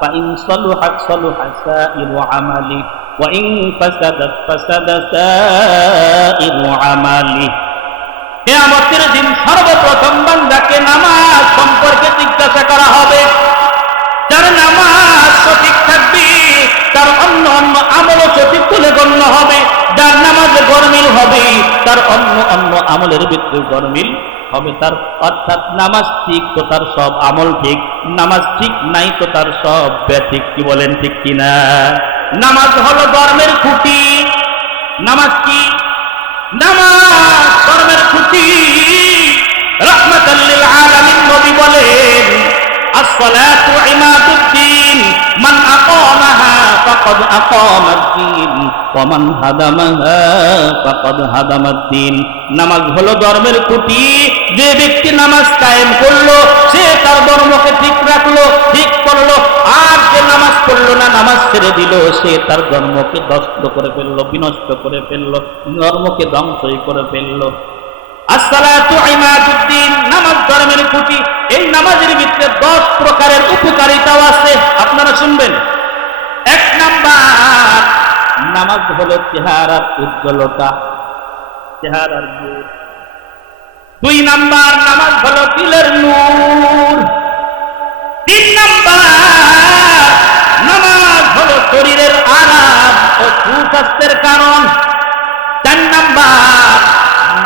ফা ইন সালুহাত সালুহা সাইরু আমালি ওয়া ইন ফাসাদাত ফাসাদা সাইরু আমালি। কিয়ামতের দিন সর্বপ্রথম বান্দাকে নামাজ সম্পর্কে জিজ্ঞাসা করা হবে। যার নামাজ সঠিক থাকবে তার অন্য অন্য আমলও সঠিক বলে গণ্য হবে। যার নামাজে গরমিল হবে তার অন্য অন্য আমলের ভিতরে গরমিল হবে। তার অর্থাৎ নামাজ ঠিক তো তার সব আমল ঠিক, নামাজ ঠিক নাই তো তার সব ব্যাঠিক, কি বলেন ঠিক কিনা? নামাজ হলো ধর্মের খুঁটি। নামাজ কি? নামাজ ধর্মের খুঁটি। রাহমাতাল লিল আলামিন নবী বলেন, আসসালাতু ইমাদুদ্দিন, মান আকামাহা ফাকাদ আকামাদ্দিন ওয়া মান হাদামাহা ফাকাদ হাদামাদ্দিন। নামাজ হলো ধর্মের খুঁটি। যে ব্যক্তি নামাজ কায়েম করলো সে তার ধর্মকে ঠিক রাখলো, ঠিক করলো। আর যে নামাজ পড়লো না, নামাজ ছেড়ে দিল, সে তার ধর্মকে ধ্বস্ত করে ফেললো, বিনষ্ট করে ফেললো, ধর্মকে ধ্বংসই করে ফেললো। আসসালাতু ইমাদুদ্দিন, নামাজ ধর্মের খুঁটি। এই নামাজের ভিতরে 10 প্রকারের উপকারিতাও আছে, আপনারা শুনবেন। 1 নাম্বার, নামাজ হলো চেহারার উজ্জ্বলতা, চেহারার নূর। 2 নাম্বার, নামাজ হলো দিলের নূর। 3 নাম্বার, নামাজ হলো শরীরের আরাম ও সুস্বাস্থ্যের কারণ। 4 নাম্বার,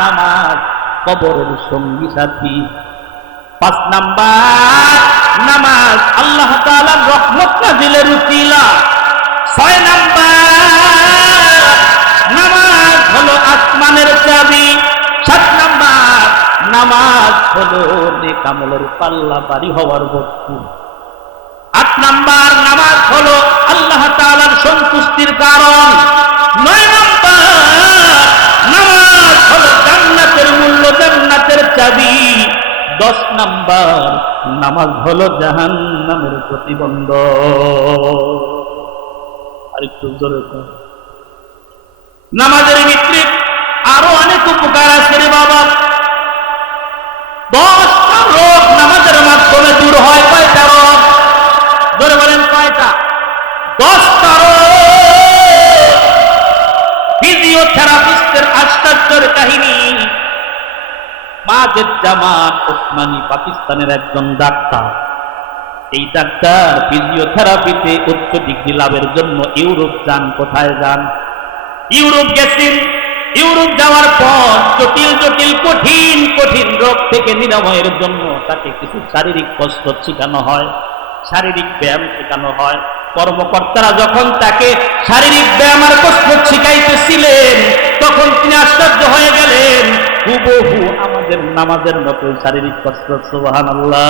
নামাজ কবরের সঙ্গী সাথী। 5 নাম্বার, নামাজ আল্লাহ তাআলার রহমত নাযিলের উসিলা। 6 নাম্বার, নামাজ হলো আসমানের চাবি। 7 নাম্বার, নামাজ হলো নেক আমলের পাল্লা ভারী হওয়ার বস্তু। 8 নাম্বার, নামাজ হলো আল্লাহ তাআলার সন্তুষ্টির কারণ। 9 নাম্বার, নামাজ হলো জান্নাতের মূল্য, জান্নাতের চাবি। 10 নাম্বার, নামাজ হলো জাহান্নামের প্রতিবন্ধক। আরেকটু জোরে বল। নামাজের ভিতরে আরো অনেক উপকার আছে রে বাবা। 10টা রোগ নামাজের মাধ্যমে দূর হয়। কয়টা রোগ? জোরে বলেন, কয়টা? 10টা রোগ। ফিজিওথেরাপিস্টের আশ্চর্যের কাহিনী। মাজেদ জামান ওসমানী পাকিস্তানের একজন ডাক্তার। এই ডাক্তার ফিজিওথেরাপিতে উচ্চ ডিগ্রি লাভের জন্য ইউরোপ যান। কোথায় যান? ইউরোপ গেছেন। ইউরোপ যাওয়ার পর জটিল জটিল কঠিন কঠিন রোগ থেকে নিরাময়ের জন্য তাকে কিছু শারীরিক কসরত শেখানো হয়, শারীরিক ব্যায়াম শেখানো হয়। কর্মকর্তারা যখন তাকে শারীরিক ব্যায়াম আর কসরত শিখাইতেছিলেন তখন তিনি আশ্চর্য হয়ে গেলেন। আমাদের নামাজের মতোই শারীরিক কসরত। সুবহানাল্লাহ।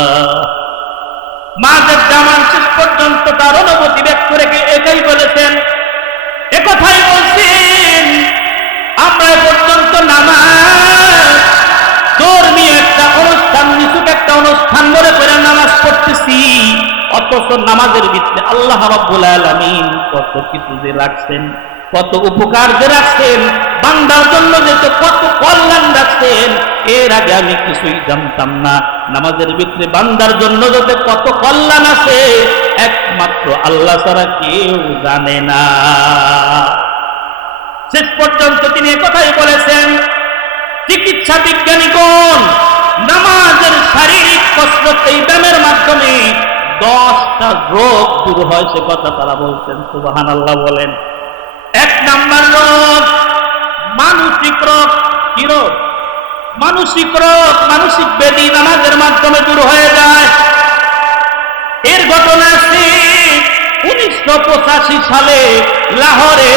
মাঝের জামান শেষ পর্যন্ত তার অনুভূতি ব্যক্ত রেখে এটাই বলেছেন, একথাই বলছেন, আমরা এ পর্যন্ত নামাজ ধর্মীয় একটা অনুষ্ঠান, নিছক একটা অনুষ্ঠান মনে করে নামাজ পড়তেছি, অথচ নামাজের ভিতরে আল্লাহ রাব্বুল আলামিন কত কিছু যে রাখছেন, কত উপকার যে রাখছেন, বান্দার জন্য যে কত কল্যাণ রাখছেন, এর আগে আমি কিছুই জানতাম না। নামাজের ভিতরে বান্দার জন্য যাতে কত কল্যাণ আছে একমাত্র আল্লাহ ছাড়া কেউ জানে না। শেষ পর্যন্ত তিনি একথাই বলেছেন, চিকিৎসা বিজ্ঞানীগণ নামাজের শারীরিক কসরত এই ব্যায়ামের মাধ্যমে 10টা রোগ দূর হয়, সে কথা তারা বলছেন। সুবহানাল্লাহ বলেন। 1 নাম্বার রোগ মানসিক রোগ। কি রোগ? মানসিক রোগ, মানসিক ব্যাধি নামাজের মাধ্যমে দূর হয়ে যায়। এর ঘটনা আছে 1985 সালে লাহোরে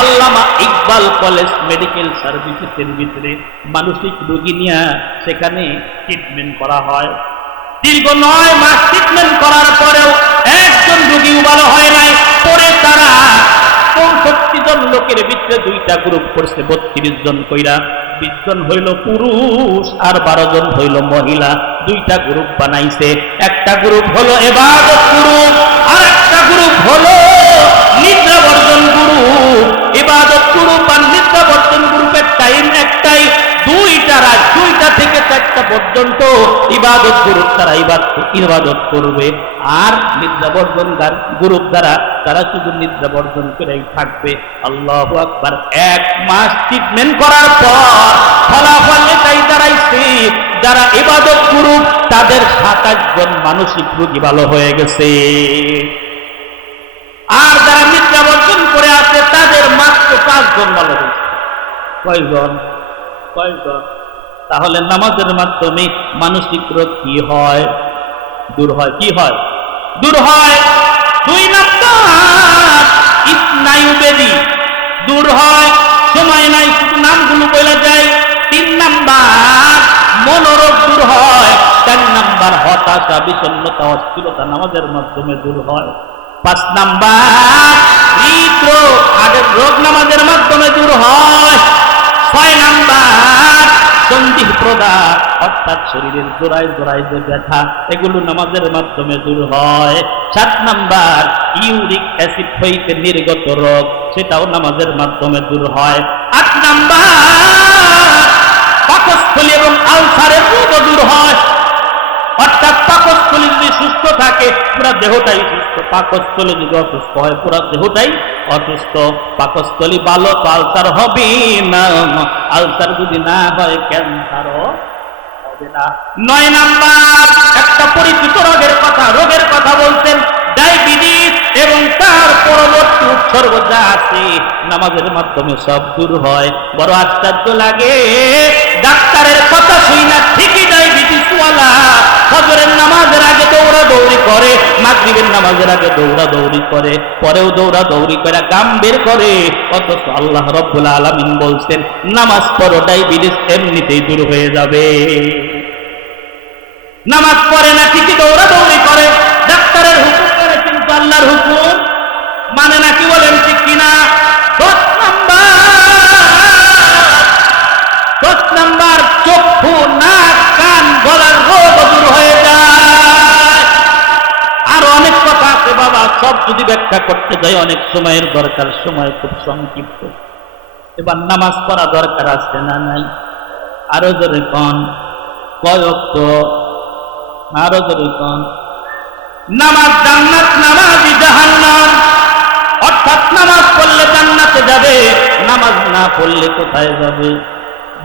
আল্লামা ইকবাল কলেজ মেডিকেল সার্ভিসেসের ভিতরে মানসিক রোগী নিয়ে সেখানে ট্রিটমেন্ট করা হয়। দীর্ঘ 9 মাস ট্রিটমেন্ট করার পরেও একজন রোগীও ভালো হয় নাই। পরে তারা 65 জন লোকের ভিতরে 2টা গ্রুপ করছে, 32 জন কইরা। 20 জন হইল পুরুষ আর 12 জন হইল মহিলা। 2টা গ্রুপ বানাইছে। একটা গ্রুপ হলো ইবাদত গ্রুপ, আর একটা গ্রুপ হলো নিদ্রা বর্জন গ্রুপ। ইবাদত গ্রুপ আর নিদ্রা বর্জন গ্রুপের টাইম একটাই, 2টা রাত 2টা থেকে 4টা পর্যন্ত ইবাদত গ্রুপ তারা ইবাদত করবে, আর নিদ্রা বর্জন গ্রুপ দ্বারা তারা শুধু নিদ্রা বর্জন করেই থাকবে। আল্লাহু আকবার। 1 মাস ট্রিটমেন্ট করার পর ফলাফল এটাই দাঁড়াইছে, যারা ইবাদত গ্রুপ তাদের 27 জন মানসিক রোগী ভালো হয়ে গেছে, আর যারা নিদ্রা বর্জন করে আছে তাদের মাত্র 5 জন ভালো হয়েছে। কয়জন? তাহলে নামাজের মাধ্যমে মানসিক রোগ কি হয়? দূর হয়। কি হয়? দূর হয়। 2 নাম্বার স্নায়ু ব্যাধি দূর হয়। সময় নাই, শুধু নামগুলো বলা যায়। 3 নাম্বার মনোরোগ দূর হয়। 4 নাম্বার হতাশা, বিষণ্ণতা, অস্থিরতা নামাজের মাধ্যমে দূর হয়। 5 নাম্বার হৃদরোগ, হার্টের রোগ নামাজের মাধ্যমে দূর হয়। 6 নাম্বার সন্ধিহ প্রদাহ, অর্থাৎ শরীরের জোড়ায় জোড়ায় যে ব্যথা, এগুলো নামাজের মাধ্যমে দূর হয়। 7 নাম্বার ইউরিক অ্যাসিড হইতে নির্গত রোগ, সেটাও নামাজের মাধ্যমে দূর হয়। 8 নাম্বার পাকস্থলী এবং আলসারের রোগও দূর হয়। অর্থাৎ পাকস্থলী যদি সুস্থ থাকে পুরো দেহটাই সুস্থ, পাকস্থলী যদি অসুস্থ হয় পুরো দেহটাই অসুস্থ। পাকস্থলী ভালো তো আলসার হবে না, আলসার যদি না হয় ক্যান্সারও হবে না। 9 নাম্বার একটা পরিচিত রোগের কথা বলছেন, ডায়াবেটিস এবং তার পরবর্তী উৎসর্গ যা আছে নামাজের মাধ্যমে সব দূর হয়। বড় আশ্চর্য লাগে, ডাক্তারের কথা শুই না ঠিকই ডায়াবেটিস ওয়ালা ফজরের নামাজের আগে দৌড়াদৌড়ি করে, মাগরিবের নামাজের আগে দৌড়াদৌড়ি করে, পরেও দৌড়াদৌড়ি করে গাম বের করে, অথচ আল্লাহ রাব্বুল আলামিন বলছেন নামাজ পড়ো, ডায়াবেটিস এমনিতেই দূর হয়ে যাবে। নামাজ পড়ে না, ঠিকই দৌড়াদৌড়ি করে, ডাক্তারের হুকুম করে কিন্তু আল্লাহর হুকুম মানে না। কি বলেন ঠিক কিনা? 10 নাম্বার চক্ষু, নাক, কান, গলার রোগ দূর হয়ে যায়। আরো অনেক কথা আছে বাবা, সব যদি ব্যাখ্যা করতে যাই অনেক সময়ের দরকার, সময় খুব সংক্ষিপ্ত। এবার নামাজ পড়া দরকার আছে না নাই? আরো জোরে কন। কয়ক্ত? আরো জোরে কন। নামাজ জান্নাত, নামাজই জাহান্নাম। অর্থাৎ নামাজ পড়লে জান্নাতে যাবে, নামাজ না পড়লে কোথায় যাবে?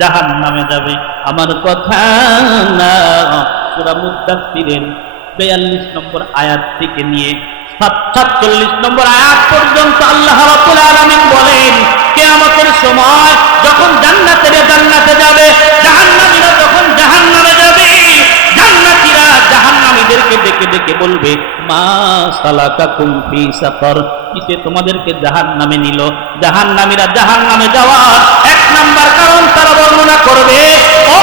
জাহান্নামে যাবে। আমার কথা না, সূরা মুদ্দাসসিরের 42 নম্বর আয়াত থেকে নিয়ে 47 নম্বর আয়াত পর্যন্ত আল্লাহ রাব্বুল আলামিন বলেন, কিয়ামতের সময় যখন জান্নাতীরা জান্নাতে যাবে, জাহান্নামীরা যখন জাহান্নামে যাবে, জান্নাতীরা জাহান্নামীদেরকে ডেকে ডেকে বলবে, মা সালাকাকুম ফি সাকার, কিসে তোমাদেরকে জাহান্নামে নিল? জাহান্নামীরা জাহান্নামে যাওয়ার 1 নাম্বার কারণ তারা বর্ণনা করবে, ও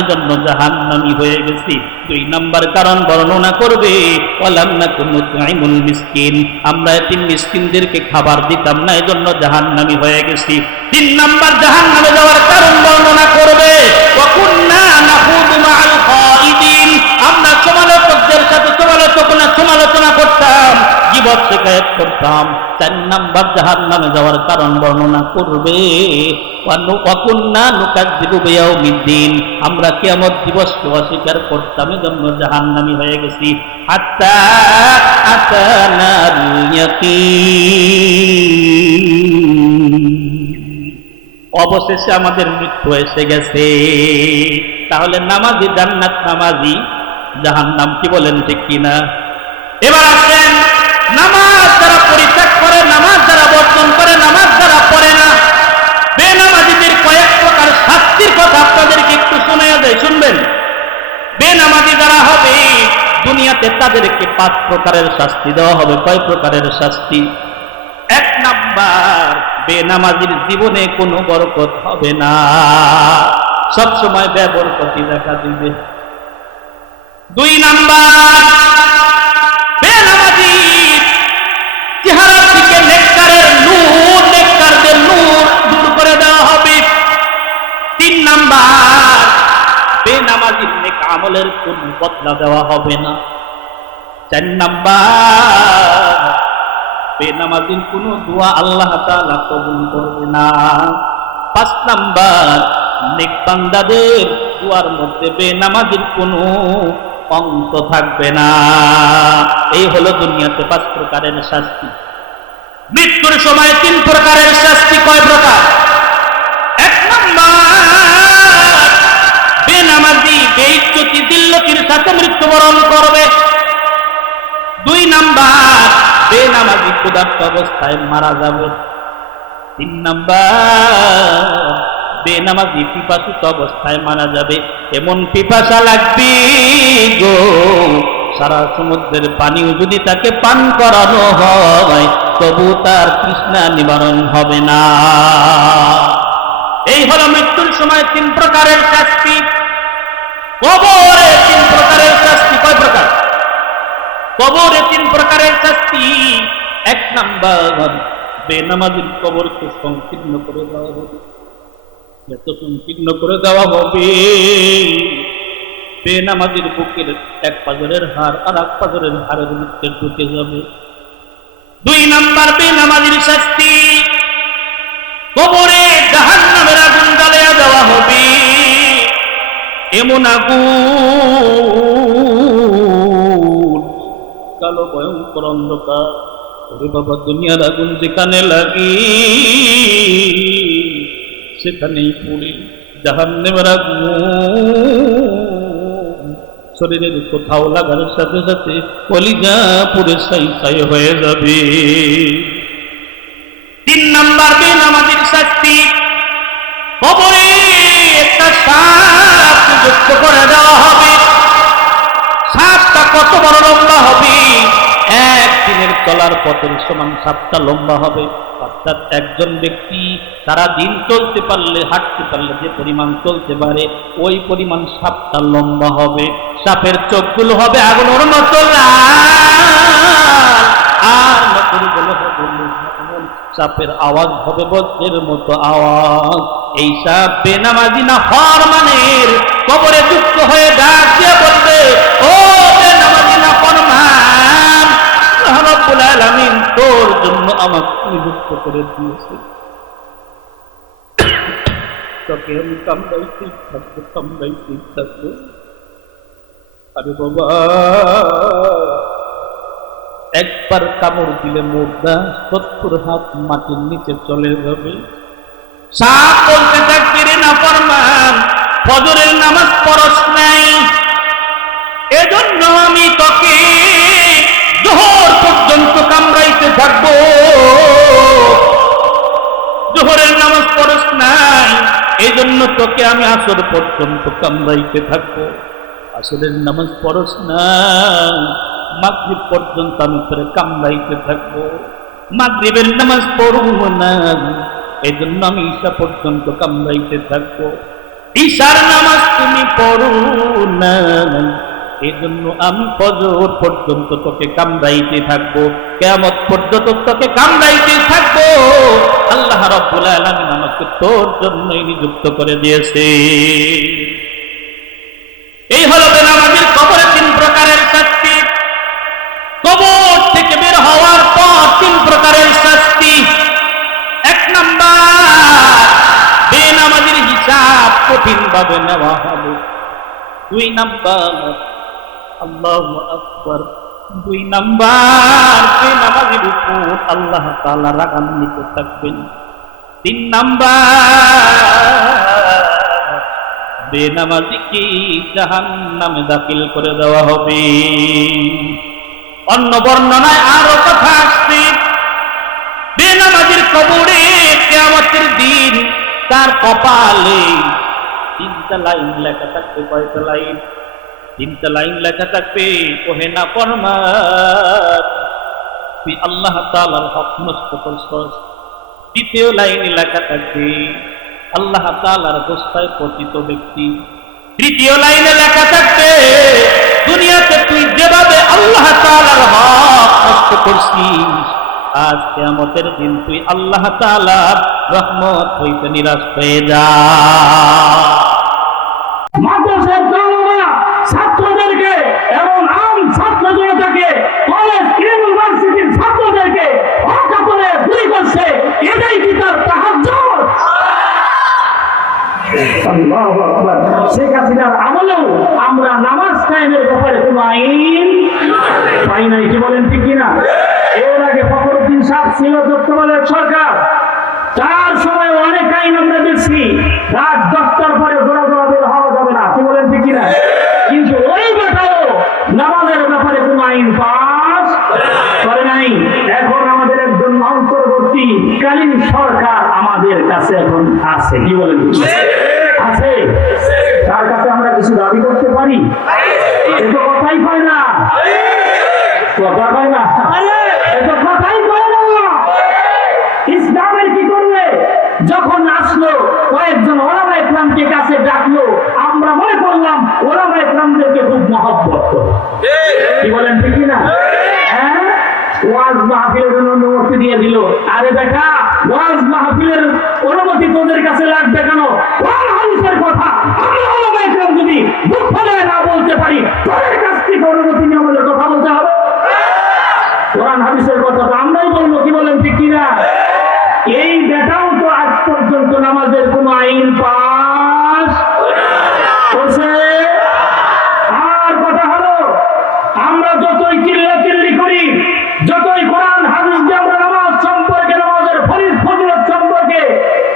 এজন্য জাহান্নামী হয়ে গেছি। 2 নাম্বার কারণ বর্ণনা করবে, ওয়ালাম নাকুন নুতঈমুল মিসকিন, আমরা এতিম মিসকিনদেরকে খাবার দিতাম না, এজন্য জাহান্নামী হয়ে গেছি। 3 নাম্বার জাহান্নামে যাওয়ার কারণ বর্ণনা করবে, ওয়া কুন্না নাখুদু মাআল খাইদিন, আমরা সমালোচকদের সাথে সমালোচনা করতাম, গীবত শিকায়ত করতাম। 4 নাম্বার জাহান্নামে যাওয়ার কারণ বর্ণনা করবে, ওয়া কুন্না নুকাযযিবু বিয়াউমিদ্দিন, আমরা কিয়ামত দিবসকে অস্বীকার করতাম, এজন্য জাহান্নামী হয়ে গেছি। হাত্তা আতানাল ইয়াকিন, অবশেষে আমাদের মৃত্যু এসে গেছে। তাহলে নামাজি জান্নাত, নামাজি জাহান্নাম, কি বলেন ঠিক কিনা? এবার আসেন, নামাজ যারা পরিত্যাগ করে, নামাজ যারা বর্জন করে, নামাজ যারা পড়ে না, বেনামাজিদের কয়েক প্রকার শাস্তির কথা আপনাদেরকে একটু শোনায়া দেয়, শুনবেন। বেনামাজি যারা হবে দুনিয়াতে তাদেরকে 5 প্রকারের শাস্তি দেওয়া হবে। কয় প্রকারের শাস্তি? 1 নাম্বার, বেনামাজির জীবনে কোনো বরকত হবে না, সবসময় বেবরকতি দেখা দিবে। 2 নাম্বার, বেনামাজির চেহারা থেকে নেককারের নূর, নেককারদের নূর দূর করে দেওয়া হবে। 3 নাম্বার, বেনামাজির নেক আমলের কোনো বদলা দেওয়া হবে না। 4 নাম্বার, বেনামাজির কোনো দোয়া আল্লাহ তাআলা কবুল করবে না। 5 নাম্বার, নেক বান্দাদের দোয়ার মধ্যে বেনামাজির কোনো অংশ থাকবে না। এই হলো দুনিয়াতে 5 প্রকারের শাস্তি। মৃত্যুর সময় 3 প্রকারের শাস্তি। কয় প্রকার? 1 নাম্বার, বেনামাজি বেইজ্জতি দিল্লতির সাথে মৃত্যুবরণ করবে। 2 নাম্বার, বেনামাজি ক্ষুধার্ত অবস্থায় মারা যাবে। 3 নাম্বার, বেনামাজি পিপাসিত অবস্থায় মারা যাবে। এমন পিপাসা লাগবে গো, সারা সমুদ্রের পানিও যদি তাকে পান করানো হয় তবু তার তৃষ্ণা নিবারণ হবে না। এই হলো মৃত্যুর সময় 3 প্রকারের শাস্তি। কবরে 3 প্রকারের শাস্তি। কয় প্রকার? কবরে 3 প্রকারের শাস্তি। 1 নাম্বার, বেনামাজির কবরকে সংকীর্ণ করে দেওয়া হবে। এত সংকীর্ণ করে দেওয়া হবে, বেনামাজির বুকের 1 পাজরের হাড় আর 1 পাজরের হাড়ের মধ্যে ঢুকে যাবে। 2 নাম্বার, বেনামাজির শাস্তি, কবরে জাহান্নামের আগুন জ্বালিয়ে দেওয়া হবে। এমন আগুন, কালো ভয়ঙ্কর অন্ধকার। ওরে বাবা, দুনিয়ার আগুন যেখানে লাগি সেখানেই পড়ে জাহান্নামের আগুন শরীরের কোথাও লাগার সাথে সাথে কলিজা পুরে ছাই ছাই হয়ে যাবে। 3 নাম্বার, বেনামাজির শাস্তি, কবরে একটা সাপ যুক্ত করে দেওয়া হবে। সাপটা কত বড় লম্বা হবে? 1 দিনের চলার পথের সমান সাপটা লম্বা হবে। অর্থাৎ একজন ব্যক্তি সারা দিন চলতে পারলে, হাঁটতে পারলে যে পরিমাণ চলতে পারে ওই পরিমাণ সাপটা লম্বা হবে। সাপের চোখগুলো হবে আগুনের মতো লাল, আর নখগুলো হবে লোহার। সাপের আওয়াজ হবে বজ্রের মতো আওয়াজ। এই সাপ বেনামাজি না ফরমানের কবরে যুক্ত হয়ে ডাক দিয়ে বলবে, ও বেনামাজি না ফরমান, আল্লাহ রাব্বুল আলামিন তোর জন্য আমাকে নিযুক্ত করে দিয়েছে, তোকে আমি কামড়াইতেই থাকবো। আরে বাবা, একবার কামড় দিলে মুর্দা 70 হাত মাটির নিচে চলে যাবে। সাপ বলতে থাকবে, রে নাফরমান, ফজরের নামাজ পড়স নাই, এজন্য আমি তোকে জোহর পর্যন্ত কামড়াইতে থাকবো। জোহরের নামাজ পড়স নাই, এই জন্য তোকে আমি আসর পর্যন্ত কামড়াইতে থাকবো। আসরের নামাজ পড়স না, মাগরিব পর্যন্ত আমি তোরে কামড়াইতে থাকবো। মাগরিবের নামাজ পড়ব না, এই জন্য আমি ঈশা পর্যন্ত কামড়াইতে থাকবো। ঈশার নামাজ তুমি পড়ো না, এই জন্য আমি ফজর পর্যন্ত তোকে কামড়াইতে থাকবো, কিয়ামত পর্যন্ত তোকে কামড়াইতে থাকবো। আল্লাহ রাব্বুল আলামিন আমাকে তোর জন্যই নিযুক্ত করে দিয়েছে। এই হলো বেনামাজির কবরে 3 প্রকারের শাস্তি। কবর থেকে বের হওয়ার পর 3 প্রকারের শাস্তি। 1 নাম্বার, বেনামাজির হিসাব কঠিন ভাবে নেওয়া হবে। 2 নাম্বার, আল্লাহু আকবার, 2 নাম্বার, বেনামাজির উপর আল্লাহ তাআলা রাগান্বিত থাকবেন। 3 নাম্বার, বেনামাজিকে জাহান্নামে দাখিল করে দেওয়া হবে। অন্য বর্ণনায় আরো কথা আসছে, বেনামাজির কবরে কিয়ামতের দিন তার কপালে 3টা লাইন লেখা থাকবে। কয়টা লাইন? 3টা লাইন লেখা থাকবে, ওহে নাফরমান, তুই আল্লাহ তাআলার হক নষ্ট করছস। 2য় লাইনে লেখা থাকবে, আল্লাহ তাআলার গোস্তায় পতিত ব্যক্তি। 3য় লাইনে লেখা থাকবে, দুনিয়াতে তুই যেভাবে আল্লাহ তাআলার হক নষ্ট করছিস, আজ কিয়ামতের দিন তুই আল্লাহ তাআলার রহমত হইতে নিরাশ হয়ে যা। মাদ্রাসার তালেবা ছাত্রদেরকে এবং আম ছাত্র জনতাকে, কলেজ ইউনিভার্সিটির ছাত্রদেরকে অকাতরে গুলি করছে, এটাই কি তার তাহাজ্জুদ? আল্লাহু আকবার। শেখ হাসিনার আমলেও আমরা নামাজ কায়েমের ব্যাপারে কোনো আইন পাই নাই, কি বলেন ঠিক কিনা? এর আগে ফখরুদ্দিন সাহেব ছিল তত্ত্বাবধায়ক সরকার, তার সময় অনেক আইন আমরা দেখছি, রাত 10টার পরে জোড়া জোড়া বের হওয়া যাবে না, কি বলেন ঠিক কিনা? কিন্তু ওই বেটাও নামাজের ব্যাপারে কোনো আইন পাস করে নাই। এখন আমাদের একজন অন্তর্বর্তীকালীন সরকার আমাদের কাছে এখন আছে, কি বলেন? আছে। তার কাছে আমরা কিছু দাবি করতে পারি? এ তো কথাই পায় না, কথা পায় না, এ তো কথাই পায় না। ইসলামের কি করবে? যখন আসলো কয়েকজন ওলামা ইকরামকে কাছে ডাকলো, আমরা মনে করলাম ওলামা ইকরামদেরকে খুব মহব্বত করে, কি বলেন ঠিক কিনা? হ্যাঁ, ওয়াজ মাহফিলের জন্য অনুমতি দিয়ে দিল। আরে বেটা, ওয়াজ মাহফিলের অনুমতি তোদের কাছে লাগবে কেন? কোরআন হাদিসের কথা আমি ওলামা ইকরাম যদি মুখ খুলে না বলতে পারি, তোদের কাছ থেকে অনুমতি নিয়ে আমাদের কথা বলতে হবে? কোরআন হাদিসের কথা তো আমরাই বলবো, কি বলেন ঠিক কিনা? এই বেটাও তো আজ পর্যন্ত নামাজের কোন আইন পাস করছে? আর কথা হলো, আমরা যতই চিল্লাচিল্লি করি, যতই কোরআন হাদিস দিয়ে আমরা নামাজ সম্পর্কে, নামাজের ফজিলত সম্পর্কে,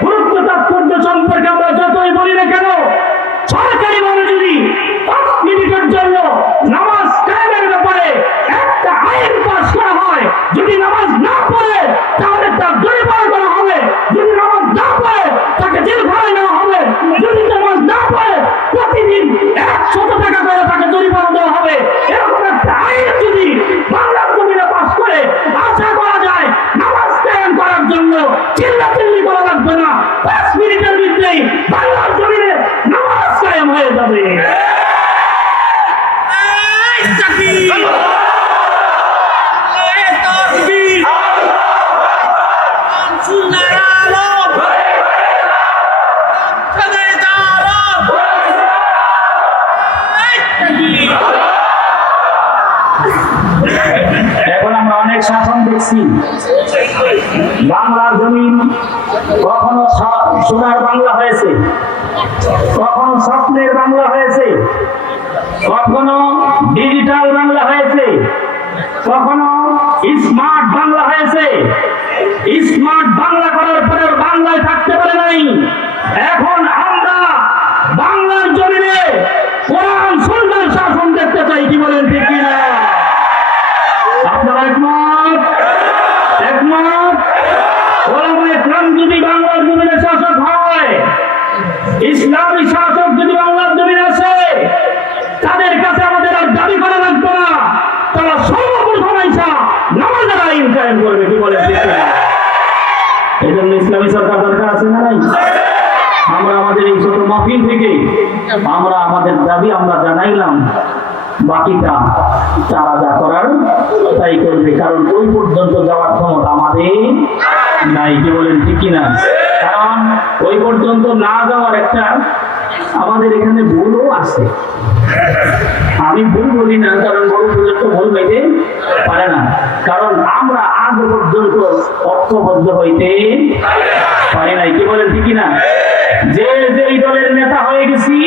গুরুত্ব তাৎপর্য সম্পর্কে আমরা যতই বলি না কেন, সরকারি ভাবে যদি 5 মিনিটের জন্য নামাজ কায়েমের ব্যাপারে একটা আইন পাস করা হয়, যদি নামাজ না পড়ে তাহলে তার জরিমানা করা হবে, যদি নামাজ না পড়ে তাকে জেলখানায় নেওয়া হবে, যদি নামাজ না পড়ে প্রতিদিন 100 টাকা করে তাকে জরিমানা দেওয়া হবে, এরকম একটা আইন যদি বাংলার জমিনে পাস করে, আশা করা যায় নামাজ কায়েম করার জন্য চিল্লাচিল্লি করা লাগবে না, 5 মিনিটের ভিতরেই বাংলার জমিনে নামাজ কায়েম হয়ে যাবে। এখন আমরা অনেক শাসন দেখছি, বাংলার জমিন কখনো সোনার বাংলা হয়েছে, কখনো স্বপ্নের বাংলা হয়েছে, কখনো ডিজিটাল বাংলা হয়েছে, কখনো স্মার্ট বাংলা হয়েছে। স্মার্ট বাংলা করার পরে বাংলায় থাকতে পারে নাই। এখন আমরা বাংলার জমিনে কোরআন সুন্নাহর শাসন দেখতে চাই, কি বলেন ঠিক কিনা? আপনারা একমত? একমত? ওলামা ইকরাম যদি বাংলার জমিনে শাসক হয়, ইসলামী শাসক যদি বাংলার জমিনে আসে, তাদের কাছে আমাদের আর দাবি করা লাগবে না, তারা সর্বপ্রথম আইসা নামাজের আইন কায়েম করবে, কি বলে? এই জন্য ইসলামী সরকার দরকার আছে না নাই? আমরা আমাদের এই ছোট মাহফিল থেকে আমরা আমাদের দাবি আমরা জানাইলাম, বাকিটা তারা যা করার তাই করবে, কারণ ওই পর্যন্ত যাওয়ার ক্ষমতা আমাদের নাই। কি বলেন ঠিক কিনা? কারণ ওই পর্যন্ত না যাওয়ার একটা আমাদের এখানে ভুলও আছে। আমি ভুল বলি না, কারণ বড় পর্যন্ত ভুল হইতে পারে না, কারণ আমরা আজ পর্যন্ত ঐক্যবদ্ধ হইতে পারি নাই। কি বলেন ঠিক কিনা? যে যেই দলের নেতা হয়ে গেছি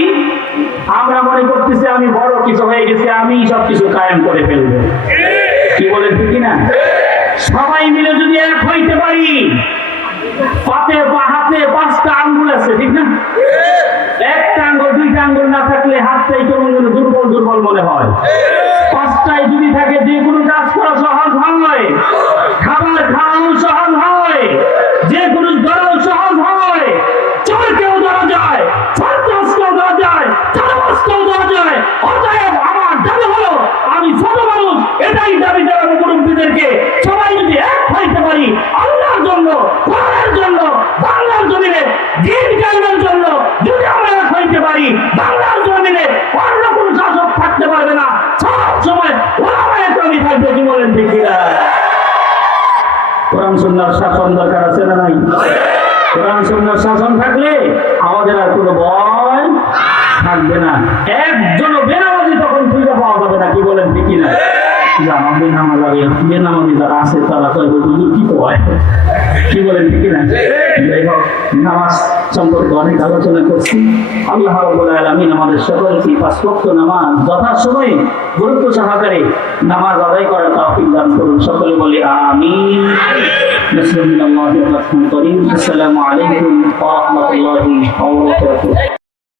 আমরা মনে করতেছি আমি বড় কিছু হয়ে গেছি, আমি সবকিছু কায়েম করে ফেলবো। কি বলেন ঠিক কিনা? সবাই মিলে যদি এক হইতে পারি, হাতে 5টা আঙ্গুল আছে, ঠিক না? একটা আঙ্গুল 2টা আঙ্গুল না থাকলে হাতটাই কেমন যেন দুর্বল দুর্বল মনে হয়। 5টায় যদি থাকে যে কোনো কাজ করা সহজ হয়, খাবার খাওয়াও সহজ হয়, যে কোনো ধরাও সহজ হয়, চোরকেও ধরা যায়, সন্ত্রাসকেও ধরা যায়, চারাবাসকেও ধরা যায়। অতএব আমার দাবি হলো, আমি ছোট মানুষ, এটাই দাবি জানাবো মুরব্বীদেরকে, সবাই যদি এক হইতে পারি আল্লাহর জন্য, কোরআনের জন্য, বাংলার জমিনে দিন কায়েমের জন্য, যদি আমরা এক হইতে পারি বাংলার জমিনে অন্য কোনো শাসক থাকতে পারবে না, সব সময় ওলামায়ে কেরামই থাকবে। কি বলেন ঠিক কিনা? কোরআন সুন্নাহর শাসন দরকার আছে না নাই? কোরআন সুন্নাহর শাসন থাকলে আমাদের আর কোনো ভয় থাকবে না। একজনও বেনামাজি তখন খুঁজে পাওয়া যাবে না। কি বলেন ঠিক কিনা? বেনামাজি যারা আছে তারা তো কি কয়, কি বলেন ঠিক কিনা? যাই হোক, নামাজ সম্পর্কে অনেক আলোচনা করছি। আল্লাহ রাব্বুল আলামিন আমাদের সকলকে 5 ওয়াক্ত নামাজ যথাসময়ে গুরুত্ব সহকারে নামাজ আদায় করার তৌফিক দান করুন। সকলে বলি আমিন। বিসমিল্লাহির রহমানির রহিম। আসসালামু আলাইকুম ওয়া রাহমাতুল্লাহি ওয়া বারাকাতুহু।